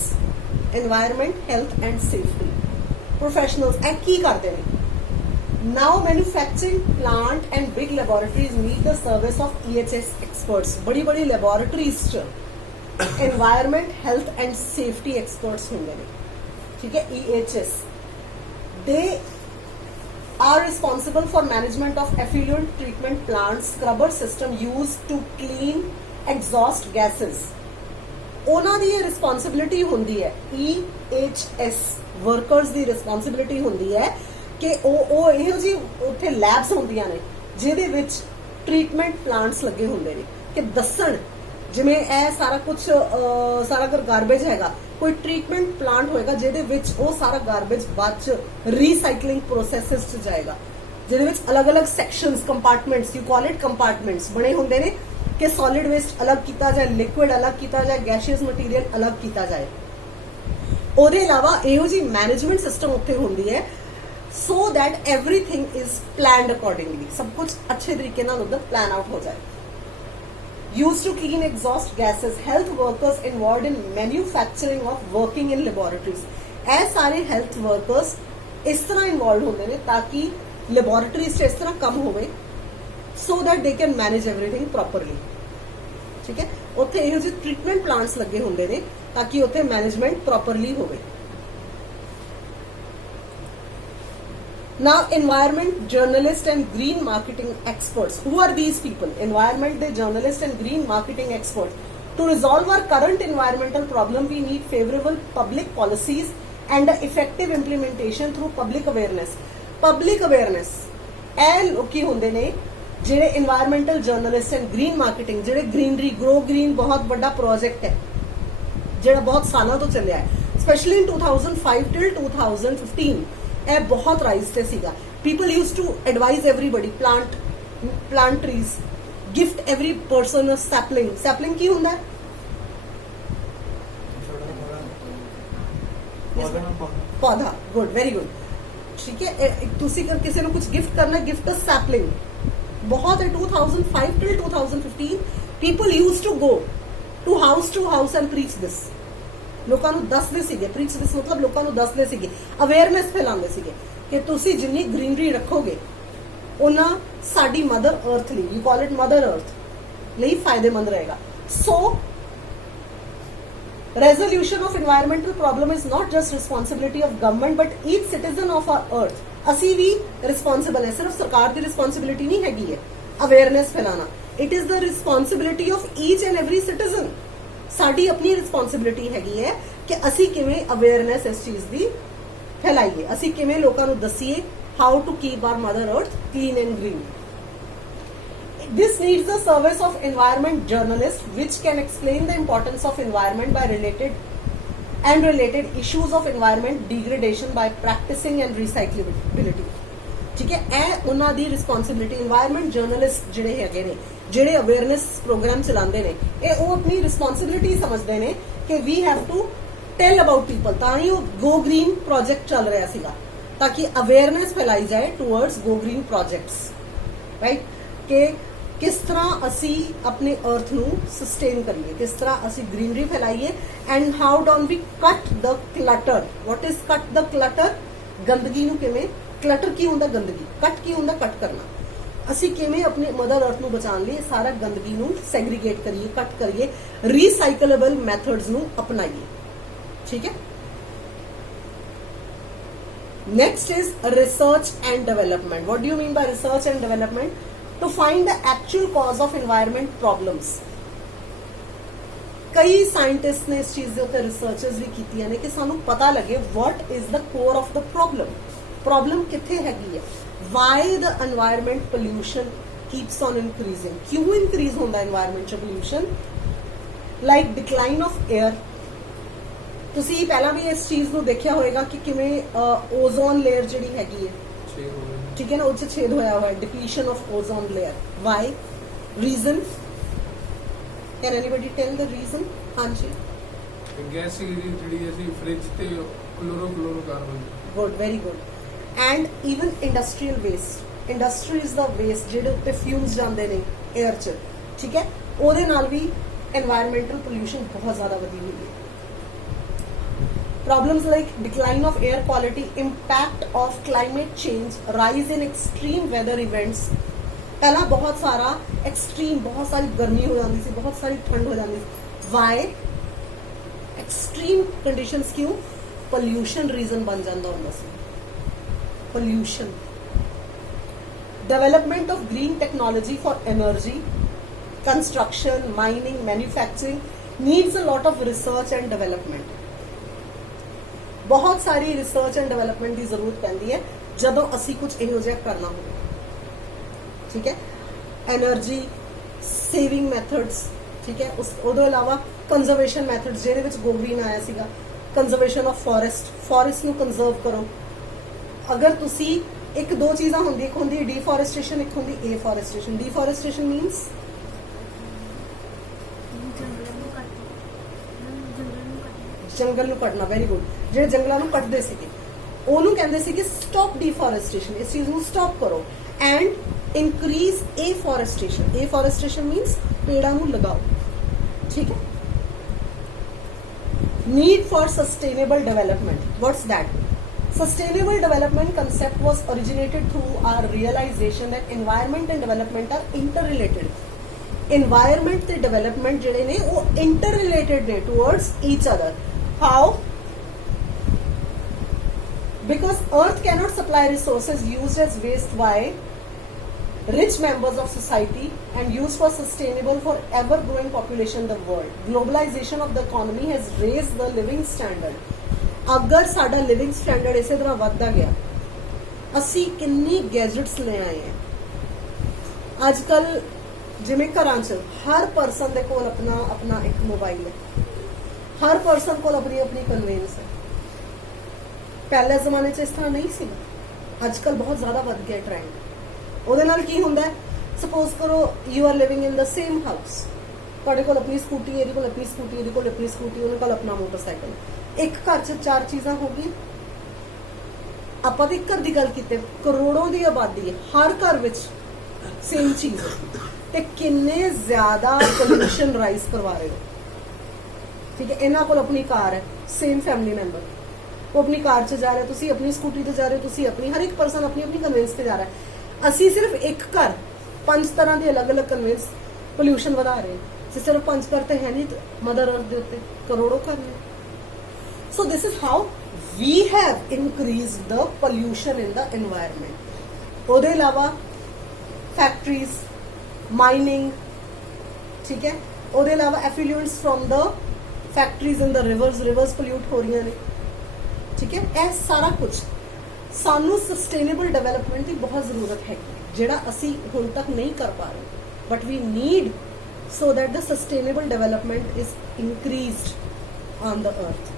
Environment, Health and Safety professionals ਇਹ ਕੀ ਕਰਦੇ ਨੇ? Now manufacturing plant and big laboratories need the service of EHS experts. बड़ी बड़ी laboratories च environment, health and safety experts होंगे ने, ठीक है? EHS, they are responsible for management of effluent treatment plants, scrubber system used to clean exhaust gases. ਉਹਨਾਂ ਦੀ ਇਹ responsibility ਹੁੰਦੀ ਹੈ, EHS ਵਰਕਰਸ ਦੀ ਰਿਸਪੌਂਸਿਬਿਲਿਟੀ ਹੁੰਦੀ ਹੈ ਕਿ ਉਹ ਇਹੋ ਜਿਹੀ ਉੱਥੇ ਲੈਬਸ ਹੁੰਦੀਆਂ ਨੇ ਜਿਹਦੇ ਵਿੱਚ ਟ੍ਰੀਟਮੈਂਟ ਪਲਾਂਟਸ ਲੱਗੇ ਹੁੰਦੇ ਨੇ ਕਿ ਦੱਸਣ, ਜਿਵੇਂ ਇਹ ਸਾਰਾ ਕੁਝ ਸਾਰਾ ਅਗਰ ਗਾਰਬੇਜ ਹੈਗਾ, ਕੋਈ ਟ੍ਰੀਟਮੈਂਟ ਪਲਾਂਟ ਹੋਏਗਾ ਜਿਹਦੇ ਵਿੱਚ ਉਹ ਸਾਰਾ ਗਾਰਬੇਜ ਬਾਅਦ ਚ ਰੀਸਾਈਕਲਿੰਗ ਪ੍ਰੋਸੈਸਸ ਚ ਜਾਏਗਾ, ਜਿਹਦੇ ਵਿੱਚ ਅਲੱਗ-ਅਲੱਗ ਸੈਕਸ਼ਨਸ, ਕੰਪਾਰਟਮੈਂਟਸ, ਯੂ ਕਾਲ ਇਟ ਕੰਪਾਰਟਮੈਂਟਸ ਬਣੇ ਹੁੰਦੇ ਨੇ ਕਿ ਸੋਲਿਡ ਵੇਸਟ ਅਲੱਗ ਕੀਤਾ ਜਾਏ, ਲਿਕੁਇਡ ਅਲੱਗ ਕੀਤਾ ਜਾਏ, ਗੈਸੀਅਸ ਮਟੀਰੀਅਲ ਅਲੱਗ ਕੀਤਾ ਜਾਏ। ਉਹਦੇ ਇਲਾਵਾ ਇਹੋ ਜਿਹੀ ਮੈਨੇਜਮੈਂਟ ਸਿਸਟਮ ਉੱਥੇ ਹੁੰਦੀ ਹੈ so that everything is planned accordingly, सब कुछ अच्छे तरीके नाल उधर plan out हो जाए। Used to clean exhaust gases, health workers involved in manufacturing of working in laboratories, ਇਹ ਸਾਰੇ health workers ਇਸ ਤਰ੍ਹਾਂ involved ਹੁੰਦੇ ਨੇ ਤਾकि laboratories 'ਚ ਇਸ ਤਰ੍ਹਾਂ ਕੰਮ ਹੋਵੇ so that they can manage everything properly, ਠੀਕ ਹੈ? ਉੱਥੇ ਇਹੋ ਜਿਹੇ ਟ੍ਰੀਟਮੈਂਟ ਪਲਾਂਟਸ ਲੱਗੇ ਹੁੰਦੇ ਨੇ ਤਾकि ਉੱਥੇ ਮੈਨੇਜਮੈਂਟ ਪ੍ਰੋਪਰਲੀ ਹੋਵੇ। Now, environment journalists and green marketing experts. Who are these people? Environment, the journalists and green marketing experts. To resolve our current environmental problem, we need favorable public policies and effective implementation through public awareness. Public awareness. ਇਹ ਲੋਕੀ ਹੁੰਦੇ ਨੇ ਜਿਹੜੇ environmental journalists and green marketing, ਜਿਹੜੇ greenery, grow green ਬਹੁਤ ਵੱਡਾ project ਹੈ ਜਿਹੜਾ ਬਹੁਤ ਸਾਲਾਂ ਤੋਂ ਚੱਲਿਆ ਹੈ, ਸਪੈਸ਼ਲੀ ਇਨ 2005 till 2015 ਇਹ ਬਹੁਤ ਰਾਈਜ਼ ਤੇ ਸੀਗਾ। People used to advise everybody plant trees, gift every person a sapling. Sapling ਕੀ ਹੁੰਦਾ ਹੈ? ਪੌਦਾ। ਗੁੱਡ, ਵੈਰੀ ਗੁੱਡ, ਠੀਕ ਹੈ। ਤੁਸੀਂ ਅਗਰ ਕਿਸੇ ਨੂੰ ਕੁਝ ਗਿਫਟ ਕਰਨਾ, ਗਿਫਟ ਅ ਸੈਪਲਿੰਗ। ਬਹੁਤ ਹੈ 2005 till 2015 people used to go to house and preach this. ਲੋਕਾਂ ਨੂੰ ਦੱਸਦੇ ਸੀਗੇ, ਪ੍ਰੀਚ ਦਿਸ ਮਤਲਬ ਲੋਕਾਂ ਨੂੰ ਦੱਸਦੇ ਸੀਗੇ, ਅਵੇਅਰਨੈਸ ਫੈਲਾਉਂਦੇ ਸੀਗੇ ਕਿ ਤੁਸੀਂ ਜਿੰਨੀ ਗ੍ਰੀਨਰੀ ਰੱਖੋਗੇ ਉਹਨਾਂ ਸਾਡੀ ਮਦਰ ਅਰਥ ਲਈ, ਯੂ ਕਾਲ ਇਟ ਮਦਰ ਅਰਥ ਲਈ ਫਾਇਦੇਮੰਦ ਰਹੇਗਾ। ਸੋ resolution of environmental problem is not just responsibility of government but each citizen of our earth. ਅਸੀਂ ਵੀ ਰਿਸਪੌਂਸਿਬਲ ਹੈ, ਸਿਰਫ ਸਰਕਾਰ ਦੀ ਰਿਸਪੌਂਸਿਬਿਲਿਟੀ ਨਹੀਂ ਹੈਗੀ ਹੈ ਅਵੇਅਰਨੈਸ ਫੈਲਾਣਾ। It is the responsibility of each and every citizen. ਸਾਡੀ ਆਪਣੀ ਰਿਸਪੌਂਸਿਬਿਲਿਟੀ ਹੈਗੀ ਹੈ ਕਿ ਅਸੀਂ ਕਿਵੇਂ ਅਵੇਅਰਨੈਸ ਇਸ ਚੀਜ਼ ਦੀ ਫੈਲਾਈਏ, ਅਸੀਂ ਕਿਵੇਂ ਲੋਕਾਂ ਨੂੰ ਦੱਸੀਏ how to keep our mother earth clean and green. This needs the service of environment journalists which can explain the importance of environment by related issues of environment degradation by practicing and recyclability. ठीक है, ਇਹ ਉਹਨਾਂ ਦੀ responsibility. Environment journalist ਜਿਹੜੇ ਹੈਗੇ ਨੇ, ਜਿਹੜੇ awareness programme ਚਲਾਉਂਦੇ ਨੇ, ਇਹ ਉਹ ਆਪਣੀ ਰਿਸਪੌਂਸਿਬਿਲਿਟੀ ਸਮਝਦੇ ਨੇ ਕਿ we have to tell about people. ਤਾਂ ਹੀ ਉਹ ਗੋ ਗ੍ਰੀਨ ਪ੍ਰੋਜੈਕਟ ਚੱਲ ਰਿਹਾ ਸੀਗਾ ਤਾਂ ਕਿ ਅਵੇਅਰਨੈਸ ਫੈਲਾਈ ਜਾਏ towards go green projects, right? ਕਿ ਕਿਸ ਤਰ੍ਹਾਂ ਅਸੀਂ ਆਪਣੇ ਅਰਥ ਨੂੰ ਸਸਟੇਨ ਕਰੀਏ, ਕਿਸ ਤਰ੍ਹਾਂ ਅਸੀਂ ਗ੍ਰੀਨਰੀ ਫੈਲਾਈਏ, ਐਂਡ ਹਾਊ ਡੋਨ ਵੀ ਕੱਟ ਦ ਕਲਟਰ। ਵਾਟ ਇਜ਼ ਕੱਟ ਦ ਕਲਟਰ? ਗੰਦਗੀ ਨੂੰ ਕਿਵੇਂ, ਕਲਟਰ ਕੀ ਹੁੰਦਾ? ਗੰਦਗੀ। ਕੱਟ ਕੀ ਹੁੰਦਾ? ਕੱਟ ਕਰਨਾ। ਅਸੀਂ ਕਿਵੇਂ ਆਪਣੇ ਮਦਰ ਅਰਥ ਨੂੰ ਬਚਾਉਣ ਲਈ ਸਾਰਾ ਗੰਦਗੀ ਨੂੰ ਸੈਗਰੀਗੇਟ ਕਰੀਏ, ਕੱਟ ਕਰੀਏ, ਰੀਸਾਈਕਲੇਬਲ ਮੈਥਡਸ ਨੂੰ ਅਪਣਾਈਏ, ਠੀਕ ਹੈ? Next is research and development. What do you mean by research and development? To find the actual cause of environment problems. ਕਈ ਸਾਇੰਟਿਸਟ ਨੇ ਇਸ ਚੀਜ਼ ਦੇ ਉੱਤੇ ਰਿਸਰਚਸ ਵੀ ਕੀਤੀਆਂ ਨੇ ਕਿ ਸਾਨੂੰ ਪਤਾ ਲੱਗੇ what is the core of the problem. Problem ਕਿੱਥੇ ਹੈਗੀ ਹੈ? Why the environment pollution keeps on increasing? ਕਿਉਂ ਇਨਕਰੀਜ਼ ਹੁੰਦਾ environment ਚ pollution? Like decline of air. ਤੁਸੀਂ ਪਹਿਲਾਂ ਵੀ ਇਸ ਚੀਜ਼ ਨੂੰ ਦੇਖਿਆ ਹੋਵੇਗਾ ਕਿ ਕਿਵੇਂ ਓਜ਼ੋਨ ਲੇਅਰ ਜਿਹੜੀ ਹੈਗੀ ਹੈ, ਠੀਕ ਹੈ ਨਾ, ਉਹ 'ਚ ਛੇਦ ਹੋਇਆ ਹੋਇਆ, depletion of ozone layer. Why? Reason? Can anybody tell the reason? ਹਾਂਜੀ, ਗੈਸ ਜਿਹੜੀ ਅਸੀਂ ਫ੍ਰਿਜ ਤੇ chlorocarbon. Good, very good. And even industrial waste, industries ਦਾ ਵੇਸਟ ਜਿਹੜੇ ਉੱਤੇ ਫਿਊਮਸ ਜਾਂਦੇ ਨੇ 에ਅਰ 'ਚ, ਠੀਕ ਹੈ, ਉਹਦੇ ਨਾਲ ਵੀ एनवायरमेंटल पोल्यूशन बहुत ज़्यादा वधी हुई है। Problems like decline of air quality, impact of climate change, rise in extreme weather events. पहला बहुत सारा एक्सट्रीम, बहुत सारी गर्मी हो जाती थी, बहुत सारी ठंड हो जाती थी। वाई? एक्सट्रीम कंडीशंस क्यों? पोल्यूशन रीजन बन जाता ਹੁੰਦਾ ਸੀ। Pollution, development of green technology for energy, construction, mining, manufacturing needs a lot of research and development. बहुत सारी रिसर्च एंड डेवलपमेंट की जरूरत पैंदी है जदों असी कुछ इहो जिहा करना हो। ठीक है, एनर्जी सेविंग मैथड्स, ठीक है, उस उदों इलावा कंजरवेशन मैथड्स जिहदे विच गो ग्रीन आया सीगा, कंजरवेशन ऑफ फॉरेस्ट नूं कंजर्व करो। अगर तुसी एक दो चीज़ां होंदी, एक होंदी डिफॉरेस्टेशन, एक होंदी एफॉरेस्टेशन। डिफॉरेस्टेशन मीनस जंगल नूं कटना। Very good. ਜਿਹੜੇ ਜੰਗਲਾਂ ਨੂੰ ਕੱਟਦੇ ਸੀਗੇ ਉਹਨੂੰ ਕਹਿੰਦੇ ਸੀ ਕਿ ਸਟਾਪ ਡਿਫੋਰੈਸਟੇਸ਼ਨ, ਇਸ ਚੀਜ਼ ਨੂੰ ਸਟਾਪ ਕਰੋ and increase afforestation. Afforestation means पेड़ां ਨੂੰ ਲਗਾਓ। ठीक है, need for sustainable development, what's that? Sustainable development concept was originated through our realization that environment and development are interrelated। environment ਤੇ development ਜਿਹੜੇ ਨੇ ਉਹ interrelated ਨੇ towards each other। how? Because earth cannot supply resources used as waste by rich members of society and used for sustainable for ever growing population in the world। Globalization of the economy has raised the living standard। अगर साडा living standard इसे तरह वधदा गया, असी किन्नी gadgets ले आए हैं आजकल। जिवें घरां च हर पर्सन दे कोल अपना अपना एक मोबाइल है, हर पर्सन कोल अपनी अपनी कन्वेंस है। पहले जमाने च इस तरह नहीं सी, आजकल बहुत ज़्यादा वध गया ट्रेंड। ਉਹਦੇ ਨਾਲ ਕੀ ਹੁੰਦਾ ਹੈ? सपोज करो you are living in the same house, ਤੁਹਾਡੇ ਕੋਲ ਆਪਣੀ ਸਕੂਟੀ, ਇਹਦੇ ਕੋਲ ਆਪਣੀ ਸਕੂਟੀ, ਇਹਦੇ ਕੋਲ ਆਪਣੀ ਸਕੂਟੀ, ਉਹਦੇ ਕੋਲ ਆਪਣਾ ਮੋਟਰਸਾਈਕਲ। ਇੱਕ ਘਰ 'ਚ ਚਾਰ ਚੀਜ਼ਾਂ ਹੋ ਗਈਆਂ। ਆਪਾਂ ਤੇ ਇੱਕ ਘਰ ਦੀ ਗੱਲ ਕੀਤੀ, ਕਰੋੜਾਂ ਦੀ ਆਬਾਦੀ ਹੈ, ਹਰ ਘਰ ਵਿੱਚ ਸੇਮ ਚੀਜ਼ ਤੇ ਕਿੰਨੇ ਜ਼ਿਆਦਾ ਪੋਲੂਸ਼ਨ ਰਾਈਜ਼ ਕਰਵਾ ਰਹੇ ਹੋ। ਠੀਕ ਹੈ, ਇਹਨਾਂ ਕੋਲ ਆਪਣੀ ਕਾਰ ਹੈ, ਸੇਮ ਫੈਮਿਲੀ ਮੈਂਬਰ, ਉਹ ਆਪਣੀ ਕਾਰ 'ਚ ਜਾ ਰਿਹਾ, ਤੁਸੀਂ ਆਪਣੀ ਸਕੂਟੀ ਤੇ ਜਾ ਰਹੇ ਹੋ, ਤੁਸੀਂ ਆਪਣੀ, ਹਰ ਇੱਕ ਪਰਸਨ ਆਪਣੀ ਆਪਣੀ ਕਨਵੈਂਸ ਤੇ ਜਾ ਰਿਹਾ ਹੈ। ਅਸੀਂ ਸਿਰਫ ਇੱਕ ਘਰ 5 ਤਰ੍ਹਾਂ ਦੇ ਅਲੱਗ-ਅਲੱਗ ਕਨਵੈਂਸ ਪੋਲੂਸ਼ਨ ਵਧਾ ਰਹੇ ਹਾਂ। ਅਸੀਂ ਸਿਰਫ 5 ਘਰ ਤੇ ਹੈ ਨਹੀਂ, ਮਦਰ ਅਰਥ ਦੇ ਉੱਤੇ ਕਰੋੜੋਂ ਘਰ ਨੇ। So this is how we have increased the pollution in the environment। ਉਹਦੇ ਇਲਾਵਾ factories, mining, ठीक है, ਉਹਦੇ ਇਲਾਵਾ effluents from the factories in the rivers pollute ਹੋ ਰਹੀਆਂ ਨੇ। ठीक है, ਇਹ ਸਾਰਾ ਕੁਝ ਸਾਨੂੰ sustainable development ਦੀ ਬਹੁਤ ਜ਼ਰੂਰਤ ਹੈ, ਜਿਹੜਾ ਅਸੀਂ ਹੁਣ ਤੱਕ ਨਹੀਂ ਕਰ ਪਾ ਰਹੇ, but we need so that the sustainable development is increased on the earth।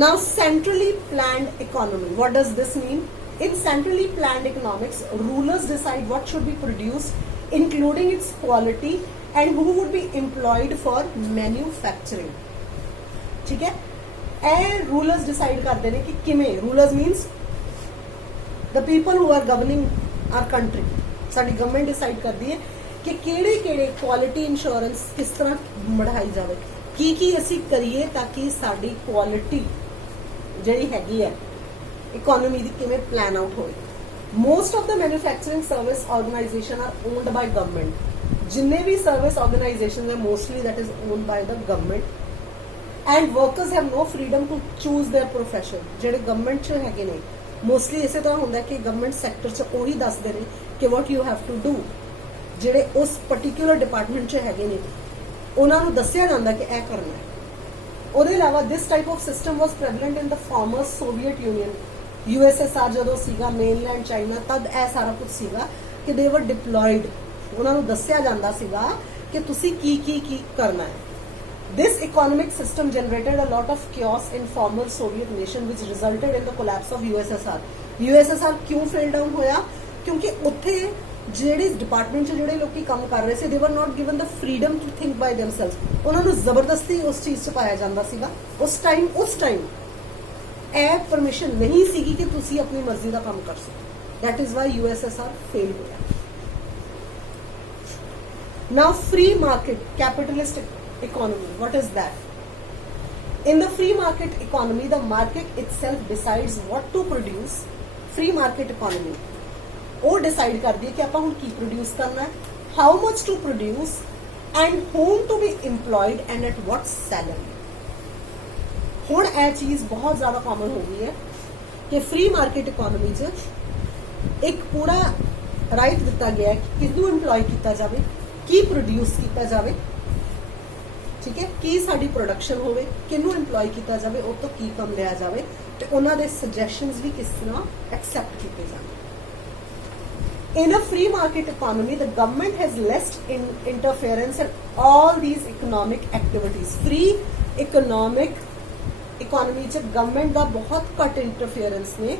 Now, centrally planned economy. What does this mean? In centrally planned economics, rulers decide what should be produced, including its quality, and who would be employed for manufacturing. ठीक है? ਇਹ rulers decide ਕਰਦੇ ਨੇ ਕਿ ਕਿਵੇਂ। Rulers means the people who are governing our country। ਸਾਡੀ government decide ਕਰਦੀ ਹੈ ਕਿ ਕਿਹੜੇ ਕੁਆਲਿਟੀ ਇੰਸ਼ੋਰੈਂਸ ਕਿਸ ਤਰ੍ਹਾਂ बढ़ाई ਜਾਵੇ, ਕੀ ਅਸੀਂ ਕਰੀਏ ਤਾਂ ਕਿ ਸਾਡੀ ਕੁਆਲਿਟੀ ਜਿਹੜੀ ਹੈਗੀ ਹੈ ਇਕਨੋਮੀ ਦੀ ਕਿਵੇਂ ਪਲਾਨ ਆਊਟ ਹੋਵੇ। Most of the manufacturing service organization are owned by government. ਜਿੰਨੇ ਵੀ ਸਰਵਿਸ ਆਰਗੇਨਾਈਜੇਸ਼ਨ ਹੈ mostly that is owned by the government and workers have no freedom to choose their profession. ਜਿਹੜੇ government 'ਚ ਹੈਗੇ ਨੇ mostly ਇਸੇ ਤਰ੍ਹਾਂ ਹੁੰਦਾ ਕਿ ਗਵਰਨਮੈਂਟ ਸੈਕਟਰ 'ਚ ਉਹੀ ਦੱਸਦੇ ਨੇ ਕਿ what you have to do. ਜਿਹੜੇ ਉਸ ਪਾਰਟਿਕੂਲਰ ਡਿਪਾਰਟਮੈਂਟ 'ਚ ਹੈਗੇ ਨੇ ਉਹਨਾਂ ਨੂੰ ਦੱਸਿਆ ਜਾਂਦਾ ਕਿ ਇਹ ਕਰਨਾ ਹੈ। ਉਹਦੇ ਇਲਾਵਾ this type of system was prevalent in the former Soviet Union, USSR ਜਦੋਂ ਸੀਗਾ, ਮੇਨਲੈਂਡ ਚਾਈਨਾ, ਤਦ ਇਹ ਸਾਰਾ ਕੁਝ ਸੀਗਾ ਕਿ ਦੇ ਵਰ ਡਿਪਲੋਇਡ। ਉਹਨਾਂ ਨੂੰ ਦੱਸਿਆ ਜਾਂਦਾ ਸੀਗਾ ਕਿ ਤੁਸੀਂ ਕੀ ਕਰਨਾ ਹੈ। This economic system generated a lot of chaos in former Soviet nation, which resulted in the collapse of USSR। USSR क्यों fail down होया? क्योंकि उत्थे ਜਿਹੜੇ ਡਿਪਾਰਟਮੈਂਟ 'ਚ ਜਿਹੜੇ ਲੋਕੀ ਕੰਮ ਕਰ ਰਹੇ ਸੀ, they were not given the freedom to think by themselves। ਉਹਨਾਂ ਨੂੰ ਜ਼ਬਰਦਸਤੀ ਉਸ ਚੀਜ਼ 'ਚ ਪਾਇਆ ਜਾਂਦਾ ਸੀਗਾ। ਉਸ ਟਾਈਮ ਇਹ ਪਰਮਿਸ਼ਨ ਨਹੀਂ ਸੀਗੀ ਕਿ ਤੁਸੀਂ ਆਪਣੀ ਮਰਜ਼ੀ ਦਾ ਕੰਮ ਕਰ ਸਕੋ। That is why USSR fail ਹੋਇਆ। Now, free market, capitalist economy, what is that? In the free market economy, the market itself decides what to produce. Free market economy, वो decide करती है कि ਆਪਾਂ ਹੁਣ ਕੀ produce करना है, how much to produce, and whom to be employed and at what salary. ਹੁਣ ਇਹ ਚੀਜ਼ ਬਹੁਤ ਜ਼ਿਆਦਾ common ਹੋ ਗਈ ਹੈ ਕਿ free market economy 'ਚ ਇੱਕ ਪੂਰਾ ਰਾਈਟ ਦਿੱਤਾ ਗਿਆ ਹੈ ਕਿ ਕਿਹਨੂੰ employ ਕੀਤਾ ਜਾਵੇ, ਕੀ produce ਕੀਤਾ ਜਾਵੇ, ਠੀਕ ਹੈ, ਕੀ ਸਾਡੀ ਪ੍ਰੋਡਕਸ਼ਨ ਹੋਵੇ, ਕਿਹਨੂੰ EMPLOY ਕੀਤਾ ਜਾਵੇ, ਉਹ ਤੋਂ ਕੀ ਕੰਮ ਲਿਆ ਜਾਵੇ ਤੇ ਉਹਨਾਂ ਦੇ ਸੁਜੈਸ਼ਨਸ ਵੀ ਕਿਸ ਤਰ੍ਹਾਂ ਐਕਸੈਪਟ ਕੀਤੇ ਜਾਣ. In a free market economy, the government has less interference in all these economic activities. Free economic economy च government ਦਾ ਬਹੁਤ ਘੱਟ interference ਨੇ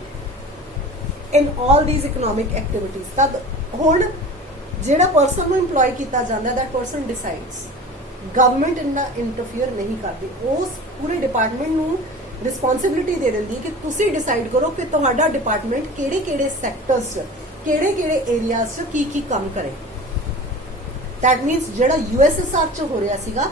in all these economic activities. ਤਦ ਹੁਣ ਜਿਹੜਾ ਪਰਸਨ ਨੂੰ EMPLOY ਕੀਤਾ ਜਾਂਦਾ that person decides. ਗਵਰਨਮੈਂਟ ਇੰਨਾ ਇੰਟਰਫੀਅਰ ਨਹੀਂ ਕਰਦੀ, ਉਸ ਪੂਰੇ ਡਿਪਾਰਟਮੈਂਟ ਨੂੰ ਰਿਸਪੌਂਸਿਬਿਲਿਟੀ ਦੇ ਦਿੰਦੀ ਹੈ ਕਿ ਤੁਸੀਂ ਡਿਸਾਈਡ ਕਰੋ ਕਿ ਤੁਹਾਡਾ ਡਿਪਾਰਟਮੈਂਟ ਕਿਹੜੇ ਕਿਹੜੇ ਸੈਕਟਰਸ 'ਚ, ਕਿਹੜੇ ਕਿਹੜੇ ਏਰੀਆਜ਼ 'ਚ ਕੀ ਕੀ ਕੰਮ ਕਰੇ. ਦੈਟ ਮੀਨਸ ਜਿਹੜਾ USSR 'ਚ ਹੋ ਰਿਹਾ ਸੀਗਾ,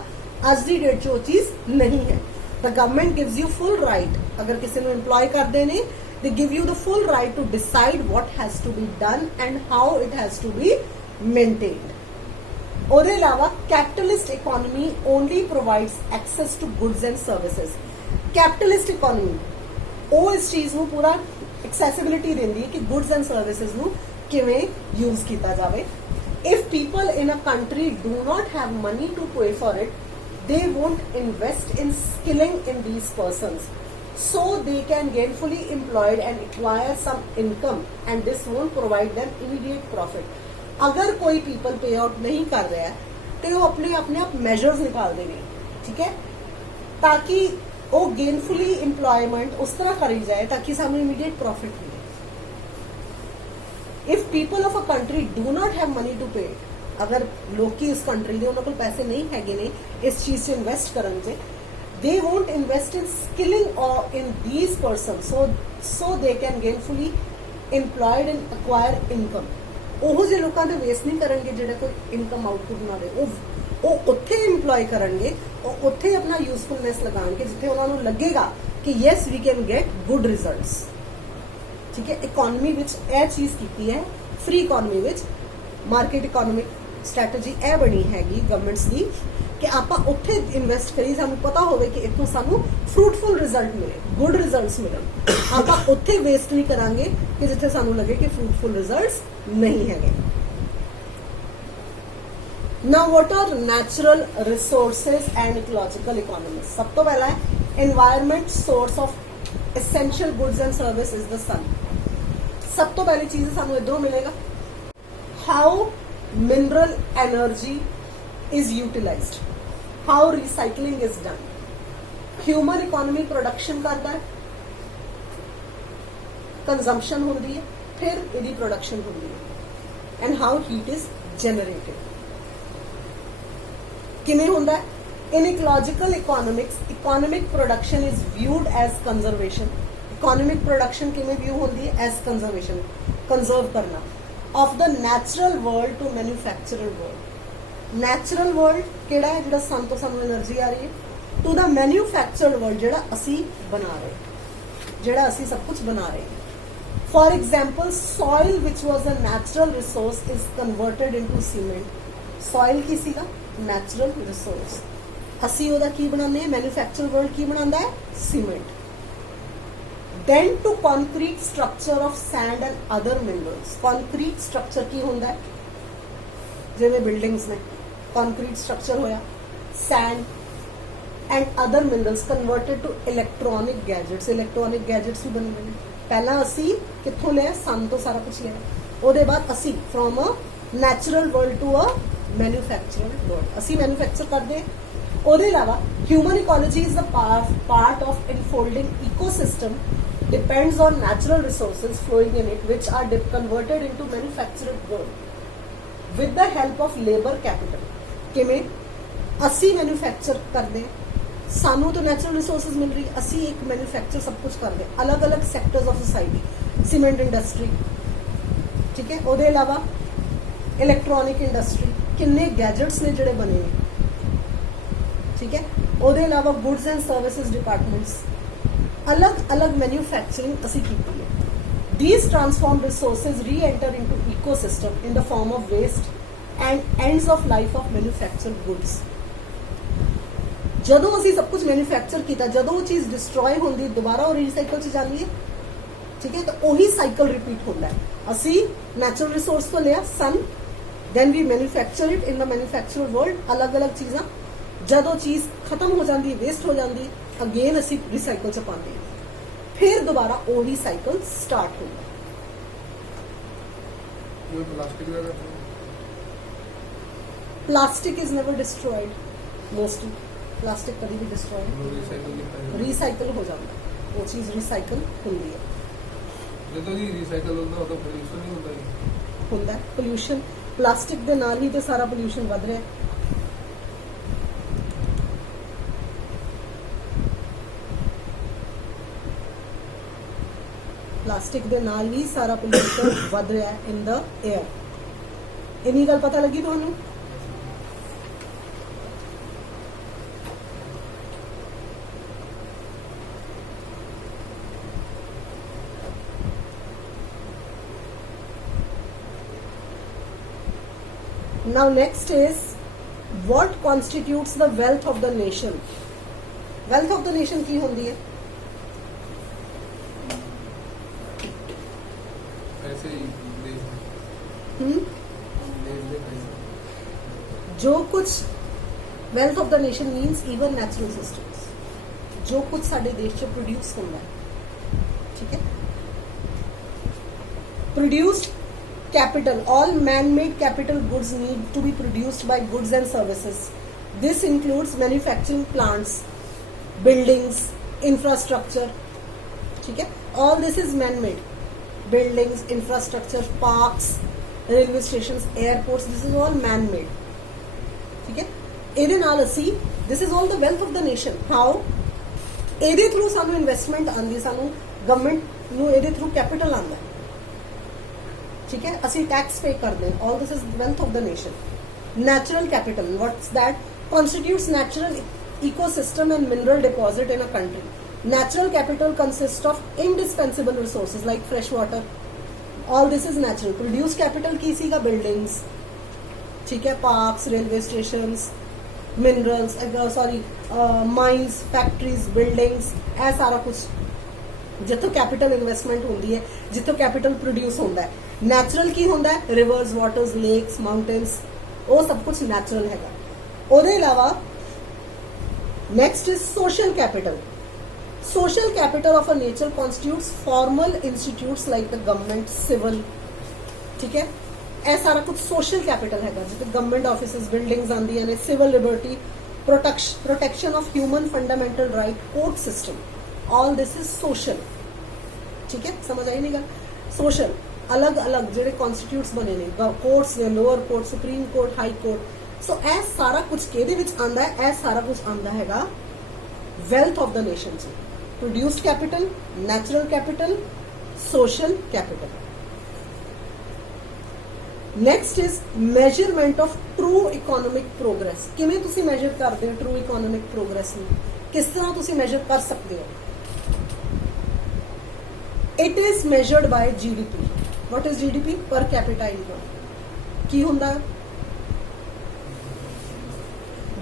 ਅੱਜ ਦੀ ਡੇਟ 'ਚ ਉਹ ਚੀਜ਼ ਨਹੀਂ ਹੈ. ਦ government gives you full right, ਅਗਰ ਕਿਸੇ ਨੂੰ EMPLOY ਕਰਦੇ ਨੇ they give you the full right to decide what has to be done and how it has to be maintained. ਉਹਦੇ ਇਲਾਵਾ capitalist economy only provides access to goods and services. Capitalist economy ਉਹ ਇਸ ਚੀਜ਼ ਨੂੰ ਪੂਰਾ accessibility ਦਿੰਦੀ ਹੈ ਕਿ goods and services ਨੂੰ ਕਿਵੇਂ use ਕੀਤਾ ਜਾਵੇ. If people in a country do not have money to pay for it, they won't invest in skilling in these persons, so they can gainfully employed and acquire some income, and this won't provide them immediate profit. अगर कोई people पे out नहीं कर रहा है तो वो अपने आप मेजर्स निकालते हैं, ठीक है, ताकि वो गेनफुली एम्प्लॉयमेंट उस तरह करी जाए ताकि सानू इमीडिएट प्रॉफिट मिले. If people of a country do not have money to pay, अगर लोग उस कंट्री के उन्होंने पैसे नहीं हैगे ने इस चीज से इन्वेस्ट करने से, they won't invest in skilling or in these persons, so they can gainfully employed and acquire income. ਉਹ ਜਿਹੇ ਲੋਕਾਂ ਦੇ ਵੇਸਟ ਨਹੀਂ ਕਰਨਗੇ ਜਿਹੜੇ ਕੋਈ ਇਨਕਮ ਆਊਟਪੁੱਟ ਨਾ ਦੇ, ਉਹ ਉੱਥੇ EMPLOY ਕਰਨਗੇ, ਉਹ ਉੱਥੇ ਆਪਣਾ ਯੂਸਫੁਲਨੈਸ ਲਗਾਉਣਗੇ ਜਿੱਥੇ ਉਹਨਾਂ ਨੂੰ ਲੱਗੇਗਾ ਕਿ yes we can get good results. ਠੀਕ ਹੈ, ਇਕਨੋਮੀ ਵਿੱਚ ਇਹ ਚੀਜ਼ ਕੀਤੀ ਹੈ. ਫ੍ਰੀ ਇਕਨੋਮੀ ਵਿੱਚ ਮਾਰਕੀਟ ਇਕਨੋਮਿਕ ਸਟ੍ਰੈਟਜੀ ਇਹ ਬਣੀ ਹੈਗੀ ਗਵਰਨਮੈਂਟਸ ਦੀ ਕਿ ਆਪਾਂ ਉੱਥੇ ਇਨਵੈਸਟ ਕਰੀ, ਸਾਨੂੰ ਪਤਾ ਹੋਵੇ ਕਿ ਇੱਥੋਂ ਸਾਨੂੰ ਫਰੂਟਫੁਲ ਰਿਜ਼ਲਟ ਮਿਲੇ, ਗੁੱਡ ਰਿਜ਼ਲਟਸ ਮਿਲਣ. ਆਪਾਂ ਉੱਥੇ ਵੇਸਟ ਨਹੀਂ ਕਰਾਂਗੇ ਕਿ ਜਿੱਥੇ ਸਾਨੂੰ ਲੱਗੇ ਕਿ ਫਰੂਟਫੁਲ ਰਿਜ਼ਲਟਸ ਨਹੀਂ ਹੈਗੇ. Now what are natural resources and ecological economies? ਸਭ ਤੋਂ ਪਹਿਲਾਂ ਹੈ environment, source of essential goods and service is the sun. ਸਭ ਤੋਂ ਪਹਿਲੀ ਚੀਜ਼ ਸਾਨੂੰ ਇਧਰੋਂ ਮਿਲੇਗਾ. How mineral energy is utilized, how recycling is done. Human economy production करता है, consumption होती है, फिर इदी production होती है, and how heat is generated. किमें होता है? In ecological economics, economic production is viewed as conservation. Economic production किमें view होती है? As conservation, conserve करना of the natural world to manufactured world. Natural world ਕਿਹੜਾ ਹੈ ਜਿਹੜਾ sun ਤੋਂ ਸਾਨੂੰ એનર્ਜੀ ਆ ਰਹੀ ਹੈ, to the manufactured world ਜਿਹੜਾ ਅਸੀਂ ਬਣਾ ਰਹੇ, ਜਿਹੜਾ ਅਸੀਂ ਸਭ ਕੁਝ ਬਣਾ ਰਹੇ. For example, soil which was a natural resource is converted into cement. Soil ਕੀ ਸੀਗਾ? Natural resource. ਅਸੀਂ ਉਹਦਾ ਕੀ ਬਣਾਉਂਦੇ ਹਾਂ? Manufactured world ਕੀ ਬਣਾਉਂਦਾ ਹੈ? Cement. Then to concrete structure of sand and other minerals. Concrete structure ਕੀ ਹੁੰਦਾ ਹੈ? ਜਿਵੇਂ ਬਿਲਡਿੰਗਸ ਨੇ, concrete structure ਹੋਇਆ, sand and other minerals converted to electronic gadgets. Electronic gadgets ਵੀ ਬਣੇ ਨੇ. ਪਹਿਲਾਂ ਅਸੀਂ ਕਿੱਥੋਂ ਲਿਆ? sun ਤੋਂ ਸਾਰਾ ਕੁਝ ਲਿਆ. ਉਹਦੇ ਬਾਅਦ ਅਸੀਂ from a natural world to a manufactured world ਅਸੀਂ manufacture ਕਰਦੇ. ਉਹਦੇ ਇਲਾਵਾ human ecology is the part of enfolding ecosystem depends on natural resources flowing in it which are converted into manufactured world with the help of labor capital. ਕਿਵੇਂ? ਅਸੀਂ manufacture ਕਰਦੇ, ਸਾਨੂੰ ਤਾਂ natural resources ਮਿਲ ਰਹੀ, ਅਸੀਂ ਇੱਕ ਮੈਨੂਫੈਕਚਰ ਸਭ ਕੁਝ ਕਰਦੇ, ਅਲੱਗ-ਅਲੱਗ sectors of society, cement industry, ਠੀਕ ਹੈ, ਉਹਦੇ ਇਲਾਵਾ ਇਲੈਕਟ੍ਰੋਨਿਕ ਇੰਡਸਟਰੀ, ਕਿੰਨੇ ਗੈਜਟਸ ਨੇ ਜਿਹੜੇ ਬਣੇ ਨੇ, ਠੀਕ ਹੈ। ਉਹਦੇ ਇਲਾਵਾ ਗੁੱਡਸ ਐਂਡ ਸਰਵਿਸਿਜ਼ ਡਿਪਾਰਟਮੈਂਟਸ, ਅਲੱਗ-ਅਲੱਗ ਮੈਨੂਫੈਕਚਰਿੰਗ ਅਸੀਂ ਕੀਤੀ ਹੈ। These transformed resources re-enter into ecosystem in the form of waste and ends of life of manufactured goods. ਜਦੋਂ ਅਸੀਂ ਸਭ ਕੁਝ ਮੈਨੂਫੈਕਚਰ ਕੀਤਾ, ਜਦੋਂ ਉਹ ਚੀਜ਼ ਡਿਸਟਰੋਏ ਹੁੰਦੀ, ਦੁਬਾਰਾ ਉਹ ਰੀਸਾਈਕਲ 'ਚ ਜਾਂਦੀ ਹੈ, ਠੀਕ ਹੈ। ਤਾਂ ਉਹੀ ਸਾਈਕਲ ਰਿਪੀਟ ਹੁੰਦਾ ਹੈ। ਅਸੀਂ ਨੈਚੁਰਲ ਰਿਸੋਰਸ ਤੋਂ ਲਿਆ ਸਨ, then we manufacture it in the manufacturer world, ਅਲੱਗ-ਅਲੱਗ ਚੀਜ਼ਾਂ, ਜਦੋਂ ਚੀਜ਼ ਖਤਮ ਹੋ ਜਾਂਦੀ ਹੈ, ਵੇਸਟ ਹੋ ਜਾਂਦੀ, ਅਗੇਨ ਅਸੀਂ ਰੀਸਾਈਕਲ 'ਚ ਪਾਉਂਦੇ ਹਾਂ, ਫਿਰ ਦੁਬਾਰਾ ਉਹੀ ਸਾਈਕਲ ਸਟਾਰਟ ਹੁੰਦਾ ਹੈ। ਜਿਵੇਂ plastic the plastic is never destroyed, mostly plastic ਕਦੀ ਵੀ ਡਿਸਟਰੋਇਡ, ਰੀਸਾਈਕਲ ਕੀਤਾ ਜਾਂਦਾ। ਰੀਸਾਈਕਲ ਹੋ ਜਾਂਦਾ, ਉਹ ਚੀਜ਼ ਰੀਸਾਈਕਲ ਹੁੰਦੀ ਹੈ। ਜਦੋਂ ਜੀ ਰੀਸਾਈਕਲ ਹੁੰਦਾ ਉਦੋਂ ਪੋਲਿਊਸ਼ਨ ਨਹੀਂ ਹੁੰਦਾ ਜੀ। ਹੁੰਦਾ ਪੋਲਿਊਸ਼ਨ, ਪਲਾਸਟਿਕ ਦੇ ਨਾਲ ਹੀ ਤੇ ਸਾਰਾ ਪੋਲਿਊਸ਼ਨ ਵੱਧ ਰਿਹਾ ਹੈ। ਪਲਾਸਟਿਕ ਦੇ ਨਾਲ ਹੀ ਸਾਰਾ ਪੋਲਿਊਸ਼ਨ ਵੱਧ ਰਿਹਾ ਹੈ ਇਨ ਦਾ 에ਅਰ। ਇੰਨੀ ਗੱਲ ਪਤਾ ਲੱਗੀ ਤੁਹਾਨੂੰ? Now next is what constitutes the wealth of the nation? Wealth of the nation ਕੀ ਹੁੰਦੀ ਹੈ? ਪੈਸੇ ਹੀ ਦੇਸ਼ ਦੇ ਪੈਸੇ। ਜੋ ਕੁਝ wealth of the nation means even natural systems, ਜੋ ਕੁਝ ਸਾਡੇ ਦੇਸ਼ 'ਚ ਪ੍ਰੋਡਿਊਸ ਹੁੰਦਾ ਹੈ, ਠੀਕ ਹੈ। Produced capital, all man-made capital goods need to be produced by goods and services. This includes manufacturing plants, buildings, infrastructure, ठीक है। All this is man-made. Buildings, infrastructure, parks, railway stations, airports, this is all man-made, ठीक है। ਇਹਦੇ ਨਾਲ ਅਸੀਂ, this is all the wealth of the nation. How? ਇਹਦੇ through ਸਾਨੂੰ investment ਆਉਂਦੀ, ਸਾਨੂੰ ਗਵਰਨਮੈਂਟ ਨੂੰ ਇਹਦੇ ਥਰੂ ਕੈਪੀਟਲ ਆਉਂਦਾ, ठीक है। ਅਸੀਂ टैक्स पे करते हैं, all this is wealth of the nation. Natural capital, what's that? Constitutes natural ecosystem and mineral deposit in a country. Natural capital consists of indispensable resources like fresh water. All this is natural. Produced capital ਕੀ ਸੀਗਾ? Buildings, ठीक है, parks, railway stations, minerals, mines, factories, buildings, ਇਹ ਸਾਰਾ ਕੁਝ ਜਿੱਥੋਂ capital investment ਹੁੰਦੀ ਹੈ, ਜਿੱਥੋਂ ਕੈਪੀਟਲ ਪ੍ਰੋਡਿਊਸ ਹੁੰਦਾ ਹੈ। ਨੈਚੁਰਲ ਕੀ ਹੁੰਦਾ ਹੈ? ਰਿਵਰਸ, ਵਾਟਰਸ, ਲੇਕਸ, ਮਾਊਂਟੇਨਸ, ਉਹ ਸਭ ਕੁਝ ਨੈਚੁਰਲ ਹੈਗਾ। ਉਹਦੇ ਇਲਾਵਾ next is social capital. Social capital of a nature constitutes formal institutes like the government, civil, ठीक है। ਇਹ ਸਾਰਾ ਕੁਝ ਸੋਸ਼ਲ ਕੈਪੀਟਲ ਹੈਗਾ, ਜਿੱਥੇ ਗਵਰਨਮੈਂਟ ਆਫਿਸਿਸ, ਬਿਲਡਿੰਗਸ ਆਉਂਦੀਆਂ ਨੇ, civil Liberty, protection of human fundamental right, court system, all this is social, ठीक है। समझ आई नहीं गल? social अलग अलग ਜਿਹੜੇ constitutes ਬਣੇ ਨੇ, courts ਨੇ, lower court, supreme court, high court, so ਇਹ ਸਾਰਾ ਕੁਝ ਕਿਹਦੇ ਵਿੱਚ ਆਉਂਦਾ ਹੈ? ਇਹ ਸਾਰਾ ਕੁਝ ਆਉਂਦਾ ਹੈਗਾ wealth of the nation ਚ। produced capital, natural capital, social capital. Next is measurement of true economic progress. ਕਿਵੇਂ ਤੁਸੀਂ measure ਕਰਦੇ ਹੋ true economic progress ਨੂੰ? ਕਿਸ ਤਰ੍ਹਾਂ ਤੁਸੀਂ measure ਕਰ ਸਕਦੇ ਹੋ? It is measured by GDP. What is GDP? Per capita income. ਕੀ ਹੁੰਦਾ ਹੈ?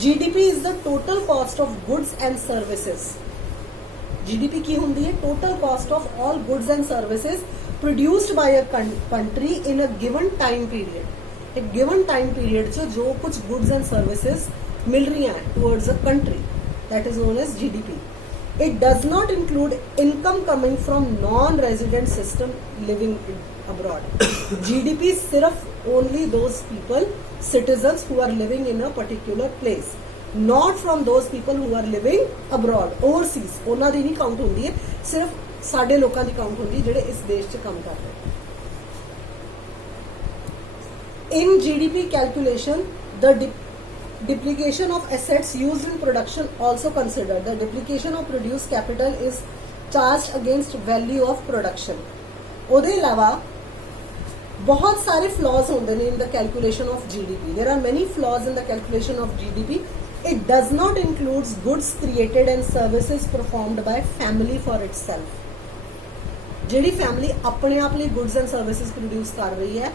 GDP is the total cost of goods and services. GDP ਕੀ ਹੁੰਦੀ ਹੈ? Total cost of all goods and services produced by a country in a given time period. एक given time period ਚ ਜੋ ਕੁਝ goods and services ਮਿਲ ਰਹੀਆਂ towards a country, that is known as GDP. It does not include income coming from non-resident system living abroad. GDP सिर्फ only those people, citizens who are living in a particular place, not from those people who are living abroad, overseas. ਉਹਨਾਂ ਦੀ ਨਹੀਂ count ਹੁੰਦੀ ਹੈ, ਸਿਰਫ ਸਾਡੇ ਲੋਕਾਂ ਦੀ count ਹੁੰਦੀ ਜਿਹੜੇ ਇਸ ਦੇਸ਼ 'ਚ ਕੰਮ ਕਰ ਰਹੇ। In GDP calculation, the depreciation of assets used in production also considered. The depreciation of produced capital is charged against value of production. ਉਹਦੇ ਇਲਾਵਾ बहुत सारे फ्लॉज होंगे ने in the calculation of GDP. There are many flaws in the calculation of GDP. It does not includes goods created and services performed by family for itself. ਜਿਹੜੀ family अपने आप ਲਈ गुड्स एंड सर्विसेज प्रोड्यूस कर रही है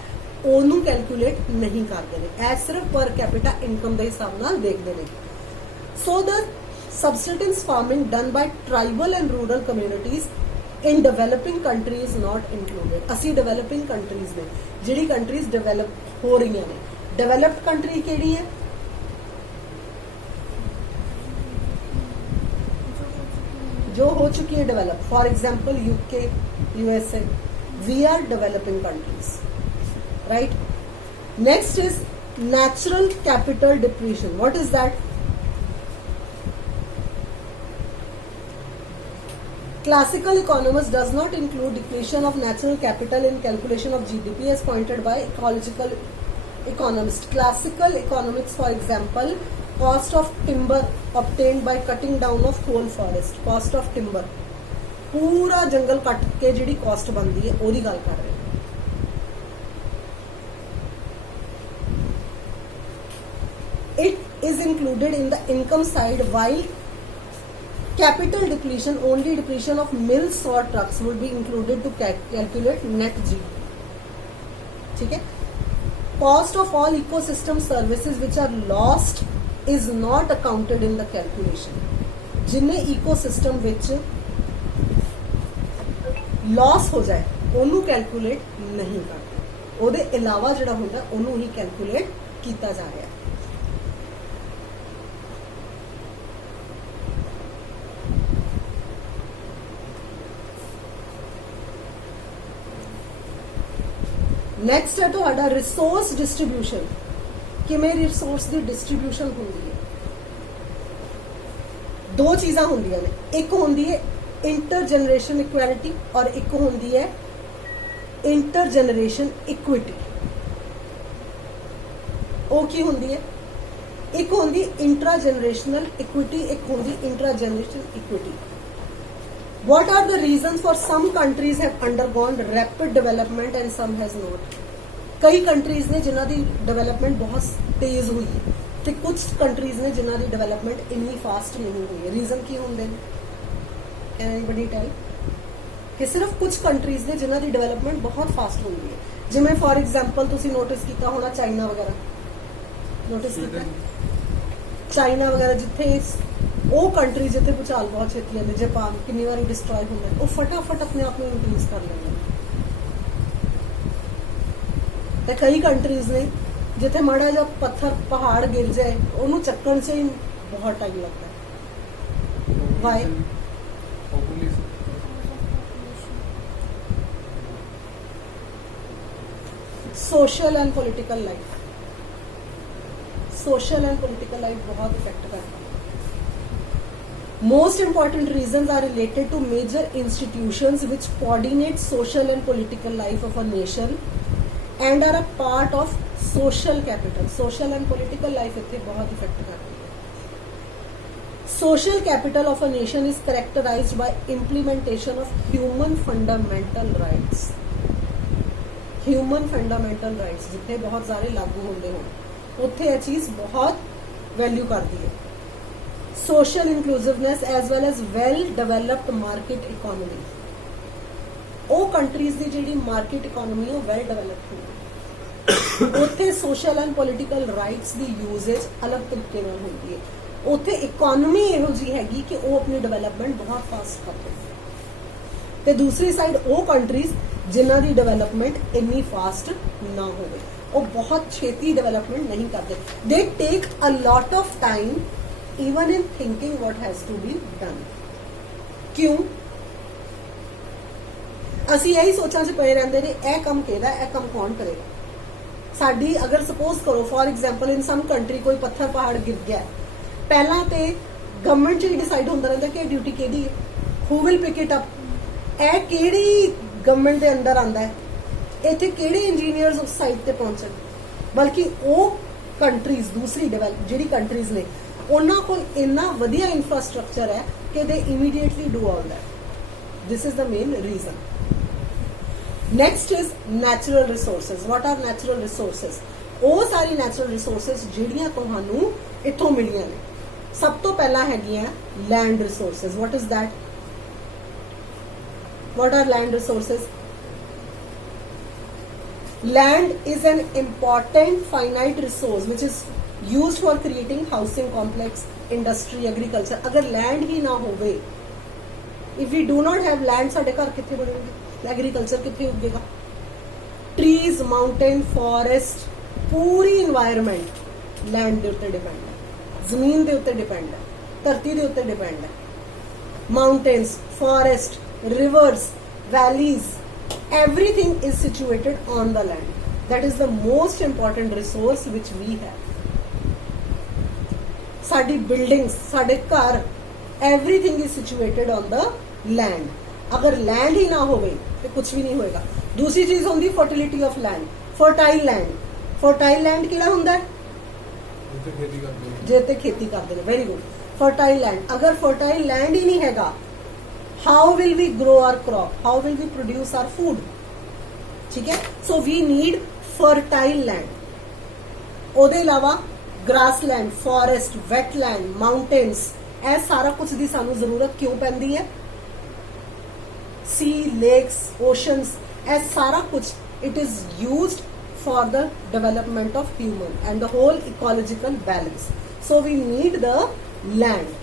ਉਹਨੂੰ calculate नहीं करते ਨੇ. ਇਹ सिर्फ पर कैपिटा इनकम ਦੇ ਹਿਸਾਬ ਨਾਲ ਦੇਖਦੇ ਨੇ. So the subsistence farming done by tribal and rural communities in developing countries is not included. ਅਸੀਂ developing countries ਨੇ ਜਿਹੜੀ countries develop ਹੋ ਰਹੀਆਂ ਨੇ. developed country ਕਿਹੜੀ ਹੈ? जो हो चुकी है develop. For example UK, USA, we are developing countries, right. Next is natural capital depreciation. What is that? Classical economists does not include depletion of natural capital in calculation of GDP as pointed by ecological economists. Classical economics, for example, cost of timber obtained by cutting down of whole forest. Cost of timber, पूरा जंगल cut के जिहड़ी cost बनदी है ओदी गल कर रहे हैं. It is included in the income side while capital depletion, only depletion of mills or trucks would be included to calculate net GDP. ठीक है. Cost of all ecosystem services which are lost is not accounted in the calculation. जिन्हें ecosystem विच loss हो जाए ਉਹਨੂੰ calculate नहीं करते. ਉਹਦੇ ਇਲਾਵਾ ਜਿਹੜਾ ਹੁੰਦਾ ਉਹਨੂੰ ਹੀ calculate ਕੀਤਾ ਜਾ ਰਿਹਾ. ਨੈਕਸਟ ਹੈ ਤੁਹਾਡਾ ਰਿਸੋਰਸ ਡਿਸਟ੍ਰੀਬਿਊਸ਼ਨ. ਕਿਵੇਂ ਰਿਸੋਰਸ ਦੀ ਡਿਸਟ੍ਰੀਬਿਊਸ਼ਨ ਹੁੰਦੀ ਹੈ? ਦੋ ਚੀਜ਼ਾਂ ਹੁੰਦੀਆਂ ਨੇ. ਇੱਕ ਹੁੰਦੀ ਹੈ ਇੰਟਰ ਜਨਰੇਸ਼ਨ ਇਕੁਐਲਿਟੀ ਔਰ ਇੱਕ ਹੁੰਦੀ ਹੈ ਇੰਟਰ ਜਨਰੇਸ਼ਨ ਇਕੁਇਟੀ. ਉਹ ਕੀ ਹੁੰਦੀ ਹੈ? ਇੱਕ ਹੁੰਦੀ ਇੰਟਰਾ ਜਨਰੇਸ਼ਨਲ ਇਕੁਇਟੀ, ਇੱਕ ਹੁੰਦੀ intra generation equity. What are the reasons for some countries have undergone rapid development and some has not? कई countries ने जिन्हां दी development बहुत तेज हुई है ते कुछ countries ने जिन्हां दी development इन्नी fast नहीं हुई है. Reason की होंदे ने? Can anybody tell? कि सिर्फ कुछ countries ने जिन्हां दी development बहुत fast हुई है. जिवें for example तुसी notice कीता होना चाइना वगैरह. Notice कीता? चाइना वगैरह जिथे ਉਹ ਕੰਟਰੀ ਜਿੱਥੇ ਭੂਚਾਲ ਬਹੁਤ ਛੇਤੀ ਆਉਂਦੇ. ਜਾਪਾਨ ਕਿੰਨੀ ਵਾਰੀ ਡਿਸਟਰੋਏ ਹੁੰਦਾ, ਉਹ ਫਟਾਫਟ ਆਪਣੇ ਆਪ ਨੂੰ ਇਨਕਰੀਜ਼ ਕਰ ਲੈਂਦੇ. ਤੇ ਕਈ ਕੰਟਰੀਜ਼ ਨੇ ਜਿੱਥੇ ਮਾੜਾ ਜਿਹਾ ਪੱਥਰ ਪਹਾੜ ਗਿਰ ਜਾਏ ਉਹਨੂੰ ਚੱਕਣ 'ਚ ਹੀ ਬਹੁਤ ਟਾਈਮ ਲੱਗਦਾ. Why? Social and political life. Social and political life बहुत इफेक्ट करता है. Most important reasons are related to major institutions which coordinate social and political life of a nation and are a part of social capital. Social and political life इत्थे बहुत effect करती है. Social capital of a nation is characterized by implementation of human fundamental rights. Human fundamental rights जिथे बहुत सारे लागू होंगे हो उत्थे यह चीज बहुत वैल्यू करती है. Social inclusiveness as well as well developed market economy. ਉਹ ਕੰਟਰੀਜ਼ ਦੀ ਜਿਹੜੀ ਮਾਰਕੀਟ ਇਕਨੋਮੀ ਉਹ ਵੈਲ ਡਿਵੈਲਪਡ ਹੁੰਦੀ ਹੈ. ਉੱਥੇ ਸੋਸ਼ਲ ਐਂਡ ਪੋਲੀਟੀਕਲ ਰਾਈਟਸ ਦੀ ਯੂਜ਼ੇਜ ਅਲੱਗ ਤਰੀਕੇ ਨਾਲ ਹੁੰਦੀ ਹੈ. ਉੱਥੇ ਇਕਨੋਮੀ ਇਹੋ ਜਿਹੀ ਹੈਗੀ ਕਿ ਉਹ ਆਪਣੀ ਡਿਵੈਲਪਮੈਂਟ ਬਹੁਤ ਫਾਸਟ ਕਰਦੇ ਨੇ. ਤੇ ਦੂਸਰੀ ਸਾਈਡ ਉਹ ਕੰਟਰੀਜ਼ ਜਿਨ੍ਹਾਂ ਦੀ ਡਿਵੈਲਪਮੈਂਟ ਇੰਨੀ ਫਾਸਟ ਨਾ ਹੋਵੇ, ਉਹ ਬਹੁਤ ਛੇਤੀ ਡਿਵੈਲਪਮੈਂਟ ਨਹੀਂ ਕਰਦੇ. They take a lot of time even in thinking what has to be done. क्यों? ਅਸੀਂ ਇਹੀ ਸੋਚਾਂ 'ਚ ਪਏ ਰਹਿੰਦੇ ਨੇ ਇਹ ਕੰਮ ਕਿਹਦਾ, ਇਹ ਕੰਮ ਕੌਣ ਕਰੇਗਾ. ਸਾਡੀ ਅਗਰ ਸਪੋਜ਼ ਕਰੋ for example in some country ਕੋਈ ਪੱਥਰ ਪਹਾੜ ਗਿਰ ਗਿਆ, ਪਹਿਲਾਂ ਤੇ ਗਵਰਨਮੈਂਟ 'ਚ ਹੀ ਡਿਸਾਈਡ ਹੁੰਦਾ ਰਹਿੰਦਾ ਕਿ ਇਹ ਡਿਊਟੀ ਕਿਹਦੀ ਹੈ, who will pick it up, ਇਹ ਕਿਹੜੀ ਗਵਰਨਮੈਂਟ ਦੇ ਅੰਦਰ ਆਂਦਾ ਹੈ, ਇੱਥੇ ਕਿਹੜੇ ਇੰਜੀਨੀਅਰਸ ਉਸ ਸਾਈਟ ਤੇ ਪਹੁੰਚਣ. ਬਲਕਿ ਉਹ ਕੰਟਰੀਜ਼ ਦੂਸਰੀ ਡਿਵੈਲਪ ਜਿਹੜੀ ਕੰਟਰੀਜ਼ ਨੇ ਉਹਨਾਂ ਕੋਲ ਇੰਨਾ ਵਧੀਆ ਇਨਫਰਾਸਟ੍ਰਕਚਰ ਹੈ ਕਿ ਦੇ immediately do all that. This is the main reason. Next is natural resources. What are natural resources? ਉਹ ਸਾਰੀ ਨੈਚੁਰਲ ਰਿਸੋਰਸਸ ਜਿਹੜੀਆਂ ਤੁਹਾਨੂੰ ਇੱਥੋਂ ਮਿਲੀਆਂ ਨੇ। ਸਭ ਤੋਂ ਪਹਿਲਾਂ ਹੈਗੀਆਂ land resources. What is that? What are land resources? Land is an important finite resource which is used for creating housing complex, industry, agriculture. अगर land ही ना होवे, if we do not have land, साडे घर कित्थे बनेंगे? Agriculture कित्थे उगेगा? Trees, mountain, forest, पूरी environment land ਦੇ ਉੱਤੇ depend है, ਜ਼ਮੀਨ ਦੇ ਉੱਤੇ depend है, ਧਰਤੀ ਦੇ ਉੱਤੇ depend है. Mountains, forest, rivers, valleys, everything is situated on the land. That is the most important resource which we have. Sari buildings, साडे घर, everything is situated on the land. अगर land ही ना होवे तो कुछ भी नहीं होएगा. दूसरी चीज होंदी fertility of land, fertile land. Fertile land किहड़ा हुंदा है? ਜਿੱਥੇ ਖੇਤੀ ਕਰਦੇ ਨੇ। जिथे खेती करते हैं. Very good. Fertile land. अगर fertile land ही नहीं हैगा, how will we grow our crop? How will we produce our food? ठीक है? So we need fertile land. ਉਹਦੇ ਇਲਾਵਾ grassland, forest, wetland, mountains, ਇਹ ਸਾਰਾ ਕੁਝ ਦੀ ਸਾਨੂੰ ਜ਼ਰੂਰਤ ਕਿਉਂ ਪੈਂਦੀ ਹੈ? Sea, lakes, oceans, ਇਹ ਸਾਰਾ ਕੁਝ it is used for the development of human and the whole ecological balance. So we need the land.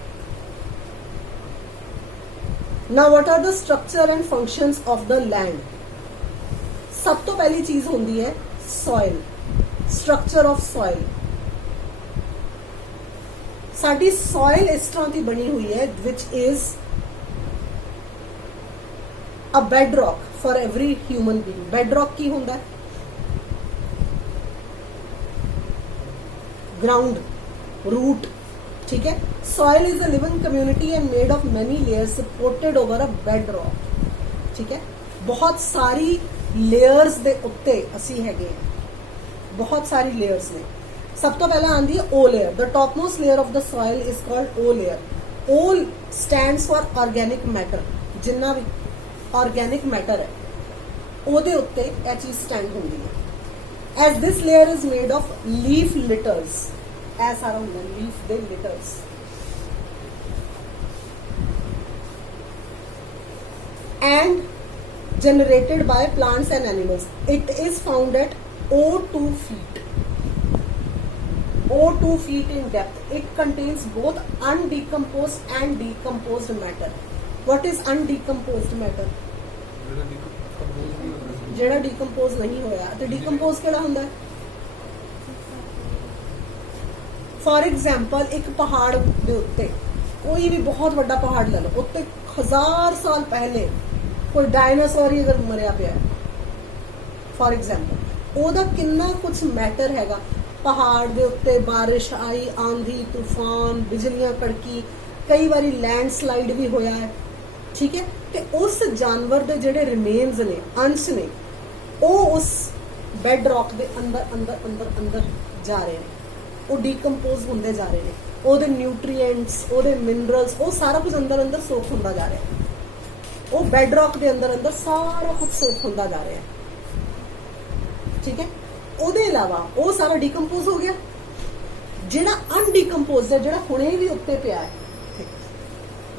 Now what are the structure and functions of the land? सब तो पहली चीज होती है soil, structure of soil. Sari soil इस तरह की बनी हुई है which is a bedrock for every human being. Bedrock की होता है? Ground, root. ठीक है? Soil is a living community and made of many layers supported over a bedrock. ठीक है? बहुत सारी layers ਦੇ ਉੱਤੇ ਅਸੀਂ ਹੈਗੇ ਹਾਂ, ਬਹੁਤ ਸਾਰੀ layers ਨੇ. ਸਭ ਤੋਂ ਪਹਿਲਾਂ ਆਂਦੀ ਹੈ O layer. The topmost layer of the soil is called O layer. O stands for organic matter. ਜਿੰਨਾ ਵੀ organic matter ਹੈ ਉਹਦੇ ਉੱਤੇ ਇਹ ਚੀਜ਼ ਸਟੈਂਡ ਹੁੰਦੀ ਹੈ. As this layer is made of leaf litters. ਇਹ ਸਾਰਾ ਹੁੰਦਾ ਲੀਫ ਦੇ ਲਿਟਰਸ. And generated by plants and animals. It is found at O2 feet. O2 feet in depth. It contains both undecomposed and decomposed matter. What is undecomposed matter? ਜਿਹੜਾ decompose ਨਹੀਂ ਹੋਇਆ. ਤੇ decompose ਕਿਹੜਾ ਹੁੰਦਾ ਹੈ? For example, ਇੱਕ ਪਹਾੜ ਦੇ ਉੱਤੇ ਕੋਈ ਵੀ ਬਹੁਤ ਵੱਡਾ ਪਹਾੜ ਲੈ ਲਓ, ਉੱਤੇ 1000 ਸਾਲ ਪਹਿਲੇ ਕੋਈ ਡਾਇਨਾਸੌਰ ਹੀ ਅਗਰ ਮਰਿਆ ਪਿਆ ਹੈ, ਫॉर एग्जांपल, ਉਹਦਾ ਕਿੰਨਾ ਕੁਝ ਮੈਟਰ ਹੈਗਾ. ਪਹਾੜ ਦੇ ਉੱਤੇ ਬਾਰਿਸ਼ ਆਈ, ਆਂਧੀ ਤੂਫਾਨ, ਬਿਜਲੀਆਂ ਕੜਕੀ, ਕਈ ਵਾਰੀ ਲੈਂਡਸਲਾਈਡ ਵੀ ਹੋਇਆ ਹੈ. ਠੀਕ ਹੈ? ਤੇ ਉਸ ਜਾਨਵਰ ਦੇ ਜਿਹੜੇ ਰਿਮੇਨਸ ਨੇ, ਅੰਸ਼ ਨੇ, ਉਹ ਉਸ ਬੈੱਡ ਰੌਕ ਦੇ ਅੰਦਰ ਅੰਦਰ ਅੰਦਰ ਅੰਦਰ ਜਾ ਰਹੇ ਨੇ. ਉਹ ਡੀਕੰਪੋਜ਼ ਹੁੰਦੇ ਜਾ ਰਹੇ ਨੇ. ਉਹਦੇ ਨਿਊਟ੍ਰੀਐਂਟਸ, ਉਹਦੇ ਮਿਨਰਲਸ, ਉਹ ਸਾਰਾ ਕੁਝ ਅੰਦਰ ਅੰਦਰ ਸੋਖ ਹੁੰਦਾ ਜਾ ਰਿਹਾ. ਉਹ ਬੈੱਡ ਰੌਕ ਦੇ ਅੰਦਰ ਅੰਦਰ ਸਾਰਾ ਕੁਝ ਸੋਖ ਹੁੰਦਾ ਜਾ ਰਿਹਾ. ਠੀਕ ਹੈ? ਉਹਦੇ ਇਲਾਵਾ ਉਹ ਸਾਰਾ ਡੀਕੰਪੋਜ਼ ਹੋ ਗਿਆ. ਜਿਹੜਾ ਅਨਡੀਕੰਪੋਜ਼ਡ ਹੈ, ਜਿਹੜਾ ਹੁਣੇ ਵੀ ਉੱਤੇ ਪਿਆ ਹੈ,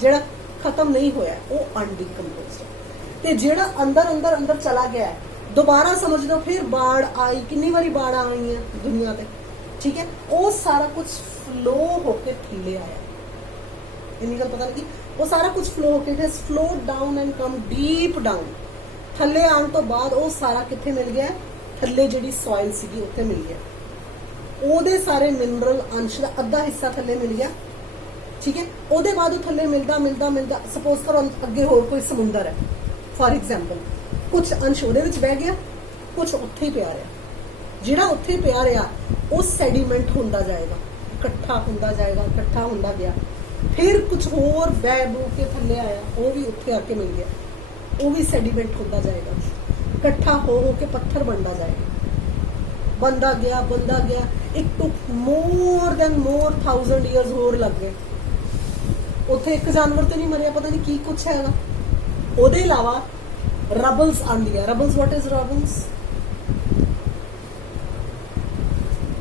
ਜਿਹੜਾ ਖਤਮ ਨਹੀਂ ਹੋਇਆ, ਉਹ ਅਨਡੀਕੰਪੋਜ਼ਡ ਹੈ. ਤੇ ਜਿਹੜਾ ਅੰਦਰ ਅੰਦਰ ਅੰਦਰ ਚਲਾ ਗਿਆ ਹੈ, ਦੁਬਾਰਾ ਸਮਝ ਲਓ ਫਿਰ ਬਾੜ ਆਈ, ਕਿੰਨੀ ਵਾਰੀ ਬਾੜਾਂ ਆਈਆਂ ਦੁਨੀਆ ਤੇ. ठीक है? वो सारा कुछ फ्लो होके थल्ले आया. इन्नी गल पता लगी? वो सारा कुछ फ्लो होके it has flowed down and come deep down. थल्ले आने तो बाद वो सारा कित्थे मिल गया? थल्ले जिहड़ी सॉइल सीगी उत्थे मिल गया. ओदे सारे मिनरल अंश दा अद्धा हिस्सा थल्ले मिल गया. ठीक है? ओदे बाद वो थल्ले मिलदा मिलदा मिलदा सपोज करो अगे होर कोई समुंदर है, फॉर एग्जांपल, कुछ अंश ओदे विच बह गया, कुछ उत्थे ही पिया रहा. ਜਿਹੜਾ ਉੱਥੇ ਪਿਆ ਰਿਹਾ ਉਹ ਸੈਡੀਮੈਂਟ ਹੁੰਦਾ ਜਾਏਗਾ, ਇਕੱਠਾ ਹੁੰਦਾ ਜਾਏਗਾ, ਇਕੱਠਾ ਹੁੰਦਾ ਗਿਆ. ਫਿਰ ਕੁਝ ਹੋਰ ਬਹਿ ਬੂ ਕੇ ਥੱਲੇ ਆਇਆ, ਉਹ ਵੀ ਉੱਥੇ ਆ ਕੇ ਮਿਲ ਗਿਆ, ਉਹ ਵੀ ਸੈਡੀਮੈਂਟ ਹੁੰਦਾ ਜਾਏਗਾ, ਇਕੱਠਾ ਹੋ ਕੇ ਪੱਥਰ ਬਣਦਾ ਜਾਏਗਾ. ਬੰਦਾ ਗਿਆ ਬੰਦਾ ਗਿਆ. It took more than 1000 years ਹੋਰ ਲੱਗ ਗਏ. ਉੱਥੇ ਇੱਕ ਜਾਨਵਰ ਤੇ ਨਹੀਂ ਮਰਿਆ, ਪਤਾ ਨਹੀਂ ਕੀ ਕੁਛ ਹੈਗਾ. ਉਹਦੇ ਇਲਾਵਾ ਰਬਲਸ ਆਉਂਦੀ ਹੈ। ਰਬਲਸ ਵਾਟ ਇਜ਼ ਰਬਲਸ?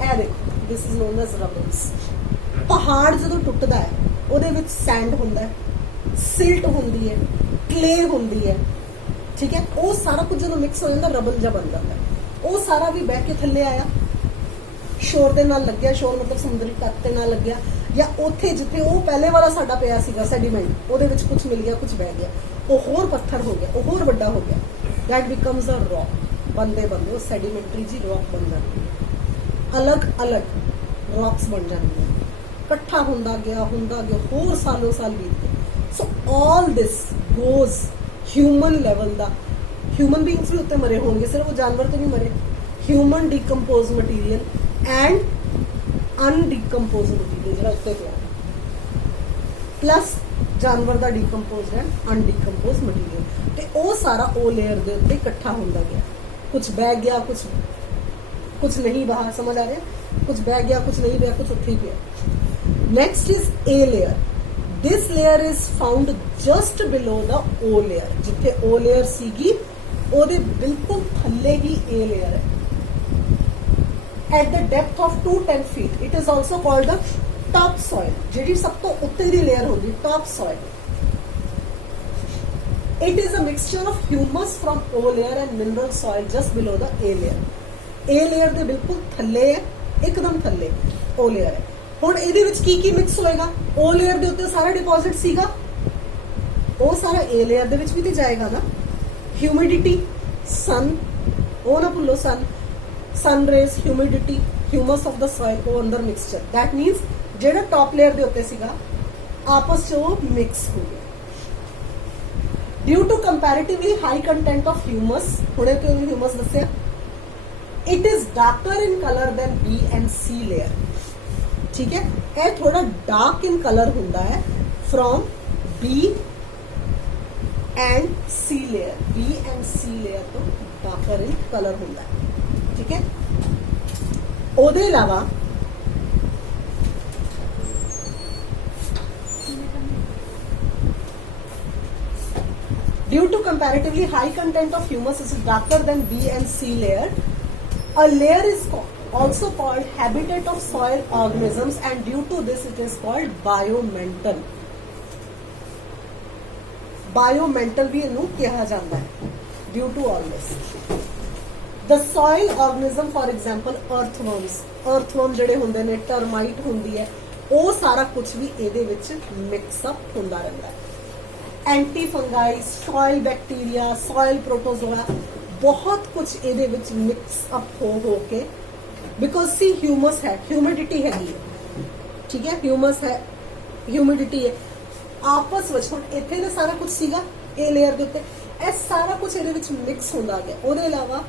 ਇਹ ਦੇਖੋ, ਦਿਸ ਇਜ਼ ਨੋਨ ਐਜ਼ ਰਬਲਸ। ਪਹਾੜ ਜਦੋਂ ਟੁੱਟਦਾ ਹੈ ਉਹਦੇ ਵਿੱਚ ਸੈਂਡ ਹੁੰਦਾ ਹੈ, ਸਿਲਟ ਹੁੰਦੀ ਹੈ, ਕਲੇ ਹੁੰਦੀ ਹੈ, ਠੀਕ ਹੈ। ਉਹ ਸਾਰਾ ਕੁਝ ਜਦੋਂ ਮਿਕਸ ਹੋ ਜਾਂਦਾ ਰਬਲ ਜਿਹਾ ਬਣ ਜਾਂਦਾ ਹੈ। ਉਹ ਸਾਰਾ ਵੀ ਬਹਿ ਕੇ ਥੱਲੇ ਆਇਆ, ਸ਼ੋਰ ਦੇ ਨਾਲ ਲੱਗਿਆ, ਸ਼ੋਰ ਮਤਲਬ ਸਮੁੰਦਰੀ ਤੱਟ ਦੇ ਨਾਲ ਲੱਗਿਆ, ਜਾਂ ਉੱਥੇ ਜਿੱਥੇ ਉਹ ਪਹਿਲੇ ਵਾਲਾ ਸਾਡਾ ਪਿਆ ਸੀਗਾ ਸੈਡੀਮੈਂਟ, ਉਹਦੇ ਵਿੱਚ ਕੁਝ ਮਿਲ ਗਿਆ, ਕੁਝ ਬਹਿ ਗਿਆ, ਉਹ ਹੋਰ ਪੱਥਰ ਹੋ ਗਿਆ, ਉਹ ਹੋਰ ਵੱਡਾ ਹੋ ਗਿਆ, ਦੈਟ ਬਿਕਮਸ ਅ ਰੌਕ। ਬੰਦੇ ਬੰਦੇ ਉਹ ਸੈਡੀਮੈਂਟਰੀ ਜੀ ਰੌਕ ਬਣ ਜਾਂਦੀ ਹੈ, ਅਲੱਗ ਅਲੱਗ ਰੌਕਸ ਬਣ ਜਾਂਦੀਆਂ, ਇਕੱਠਾ ਹੁੰਦਾ ਗਿਆ, ਹੋਰ ਸਾਲੋਂ ਸਾਲ ਬੀਤ ਗਏ। So all this goes human level ਦਾ। ਹਿਊਮਨ ਬੀਇੰਗਸ ਵੀ ਉੱਤੇ ਮਰੇ ਹੋਣਗੇ, ਸਿਰਫ ਉਹ ਜਾਨਵਰ ਤੋਂ ਨਹੀਂ ਮਰੇ। Human decompose material and undecompose material ਜਿਹੜਾ ਉੱਤੇ ਪਿਆ, ਪਲੱਸ ਜਾਨਵਰ ਦਾ ਡੀਕੰਪੋਜ਼ਡ ਐਂਡ ਅਨਡੀਕੰਪੋਜ਼ ਮਟੀਰੀਅਲ, ਤੇ ਉਹ ਸਾਰਾ ਉਹ ਲੇਅਰ ਦੇ ਉੱਤੇ ਇਕੱਠਾ ਹੁੰਦਾ ਗਿਆ। ਕੁਝ ਬਹਿ ਗਿਆ, ਕੁਝ ਨਹੀਂ ਬਾਹਰ, ਸਮਝ ਆ ਰਿਹਾ? ਕੁਝ ਬਹਿ ਗਿਆ, ਕੁਝ ਨਹੀਂ ਬਹਿ, ਕੁਝ ਉੱਥੇ ਹੀ ਪਿਆ। Next is a layer. This layer is found just below the O layer. ਜਿੱਥੇ O layer ਸੀਗੀ ਉਹਦੇ ਬਿਲਕੁਲ ਥੱਲੇ ਹੀ A layer ਹੈ। At the depth of 210 feet, it is also called the top soil. ਜਿਹੜੀ ਸਭ ਤੋਂ ਉੱਤੇ ਦੀ layer ਹੁੰਦੀ, top soil. It is a mixture of humus from O layer and mineral soil just below the A layer. A layer ਦੇ ਬਿਲਕੁਲ ਥੱਲੇ ਹੈ, ਇੱਕਦਮ ਥੱਲੇ O layer ਹੈ। ਹੁਣ ਇਹਦੇ ਵਿੱਚ ਕੀ ਮਿਕਸ ਹੋਏਗਾ? O ਲੇਅਰ ਦੇ ਉੱਤੇ ਸਾਰਾ ਡਿਪੋਜ਼ਿਟ ਸੀਗਾ, ਉਹ ਸਾਰਾ A ਲੇਅਰ ਦੇ ਵਿੱਚ ਵੀ ਤੇ ਜਾਏਗਾ ਨਾ। ਹਿਊਮਿਡਿਟੀ, ਸਨ, ਉਹ ਨਾ ਭੁੱਲੋ, sun rays, humidity, humus of the soil, ਉਹ ਅੰਦਰ ਮਿਕਸਚਰ। ਦੈਟ ਮੀਨਸ ਜਿਹੜਾ ਟੌਪ ਲੇਅਰ ਦੇ ਉੱਤੇ ਸੀਗਾ ਆਪਸ 'ਚ ਉਹ ਮਿਕਸ ਹੋ ਗਿਆ। Due to comparatively high content of humus, ਹੁਣੇ ਤੋਂ ਹਿਊਮਸ ਦੱਸਿਆ, it is darker in colour than B and C layer. ਠੀਕ ਹੈ, ਇਹ ਥੋੜਾ ਡਾਰਕ ਇਨ ਕਲਰ ਹੁੰਦਾ ਹੈ from B and C layer. B and C layer ਤੋਂ ਡਾਰਕਰ ਇਨ ਕਲਰ ਹੁੰਦਾ ਹੈ। ਠੀਕ ਹੈ, ਉਹਦੇ ਇਲਾਵਾ due to comparatively high content of humus is darker than B and C layer, a layer is also called habitat of soil organisms, and due to this it is called biomental. Biomental भी इन्हों कहा जाता है due to all this. The soil organism, for example, earthworms. Earthworm ਜਿਹੜੇ ਹੁੰਦੇ ਨੇ, termite ਹੁੰਦੀ ਹੈ, ਉਹ ਸਾਰਾ ਕੁਝ ਵੀ ਇਹਦੇ ਵਿੱਚ ਮਿਕਸ ਅਪ ਹੁੰਦਾ ਰਹਿੰਦਾ ਹੈ। Anti fungi, soil bacteria, soil protozoa, ਬਹੁਤ ਕੁਝ ਇਹਦੇ ਵਿੱਚ ਮਿਕਸ ਅਪ ਹੋ ਕੇ, ਬਿਕੋਜ਼ ਸੀ ਹਿਊਮਸ ਹੈ, ਹਿਊਮਿਡਿਟੀ ਹੈਗੀ ਹੈ, ਠੀਕ ਹੈ, ਹਿਊਮਸ ਹੈ, ਹਿਊਮਿਡਿਟੀ ਹੈ, ਆਪਸ ਵਿੱਚ ਹੁਣ ਇੱਥੇ ਨਾ ਸਾਰਾ ਕੁਝ ਸੀਗਾ ਇਹ ਲੇਅਰ ਦੇ ਉੱਤੇ, ਇਹ ਸਾਰਾ ਕੁਝ ਇਹਦੇ ਵਿੱਚ ਮਿਕਸ ਹੁੰਦਾ ਗਿਆ। ਉਹਦੇ ਇਲਾਵਾ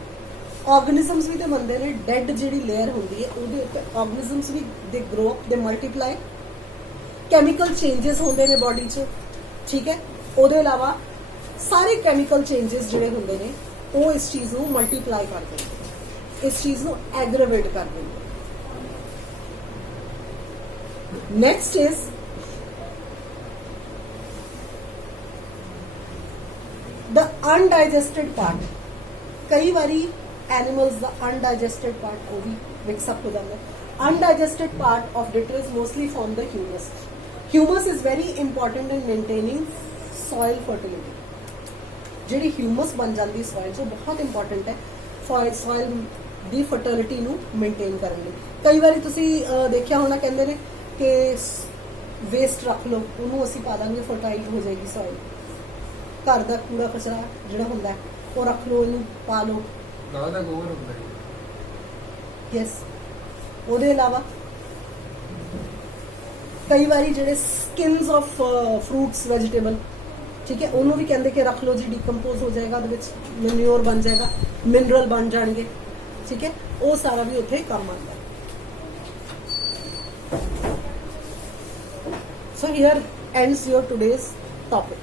ਆਰਗੇਨਿਜ਼ਮਸ ਵੀ ਤੇ ਬੰਦੇ ਨੇ, ਡੈਡ ਜਿਹੜੀ ਲੇਅਰ ਹੁੰਦੀ ਹੈ ਉਹਦੇ ਉੱਤੇ ਆਰਗੇਨਿਜ਼ਮਸ ਵੀ ਦੇ ਗਰੋ, ਦੇ ਮਲਟੀਪਲਾਈ, ਕੈਮੀਕਲ ਚੇਂਜਸ ਹੁੰਦੇ ਨੇ ਬੋਡੀ 'ਚ, ਠੀਕ ਹੈ। ਉਹਦੇ ਇਲਾਵਾ ਸਾਰੇ ਕੈਮੀਕਲ ਚੇਂਜਸ ਜਿਹੜੇ ਹੁੰਦੇ ਨੇ ਉਹ ਇਸ ਚੀਜ਼ ਨੂੰ ਮਲਟੀਪਲਾਈ ਕਰ ਦਿੰਦੇ, ਇਸ ਚੀਜ਼ ਨੂੰ ਐਗਰੇਵੇਟ ਕਰ ਦਿੰਦੇ। Next is the undigested part. ਕਈ ਵਾਰੀ animals ਦਾ undigested part ਉਹ ਵੀ mix up ਹੋ ਜਾਂਦਾ। Undigested part of litter is mostly from the humus. Humus is very important in maintaining soil fertility. ਜਿਹੜੀ ਹਿਊਮਸ ਬਣ ਜਾਂਦੀ soil 'ਚ ਬਹੁਤ ਇੰਪੋਰਟੈਂਟ ਹੈ soil ਦੀ ਫਰਟੀਲਿਟੀ ਨੂੰ ਮੇਨਟੇਨ ਕਰਨ ਲਈ। ਕਈ ਵਾਰੀ ਤੁਸੀਂ ਦੇਖਿਆ ਹੋਣਾ, ਕਹਿੰਦੇ ਨੇ ਕਿ ਵੇਸਟ ਰੱਖ ਲਓ, ਉਹਨੂੰ ਅਸੀਂ ਪਾ ਦਾਂਗੇ, ਫਰਟਾਈਲ ਹੋ ਜਾਏਗੀ soil। ਘਰ ਦਾ ਕੂੜਾ ਕਚਰਾ ਜਿਹੜਾ ਹੁੰਦਾ ਉਹ ਰੱਖ ਲਓ, ਇਹਨੂੰ ਪਾ ਲਓ, ਗਾਂ ਦਾ ਗੋਬਰ ਹੁੰਦਾ ਹੈ। ਯੈਸ। ਉਹਦੇ ਇਲਾਵਾ ਕਈ ਵਾਰੀ ਜਿਹੜੇ ਸਕਿਨਸ ਆਫ ਫਰੂਟਸ, ਵੈਜੀਟੇਬਲ, ਠੀਕ ਹੈ, ਉਹਨੂੰ ਵੀ ਕਹਿੰਦੇ ਕਿ ਰੱਖ ਲਓ ਜੀ, ਡੀਕੰਪੋਜ਼ ਹੋ ਜਾਏਗਾ, ਉਹਦੇ ਵਿੱਚ ਮੈਨਿਓਰ ਬਣ ਜਾਏਗਾ, ਮਿਨਰਲ ਬਣ ਜਾਣਗੇ, ਠੀਕ ਹੈ, ਉਹ ਸਾਰਾ ਵੀ ਉੱਥੇ ਕੰਮ ਆਉਂਦਾ ਹੈ। So here ends your today's topic.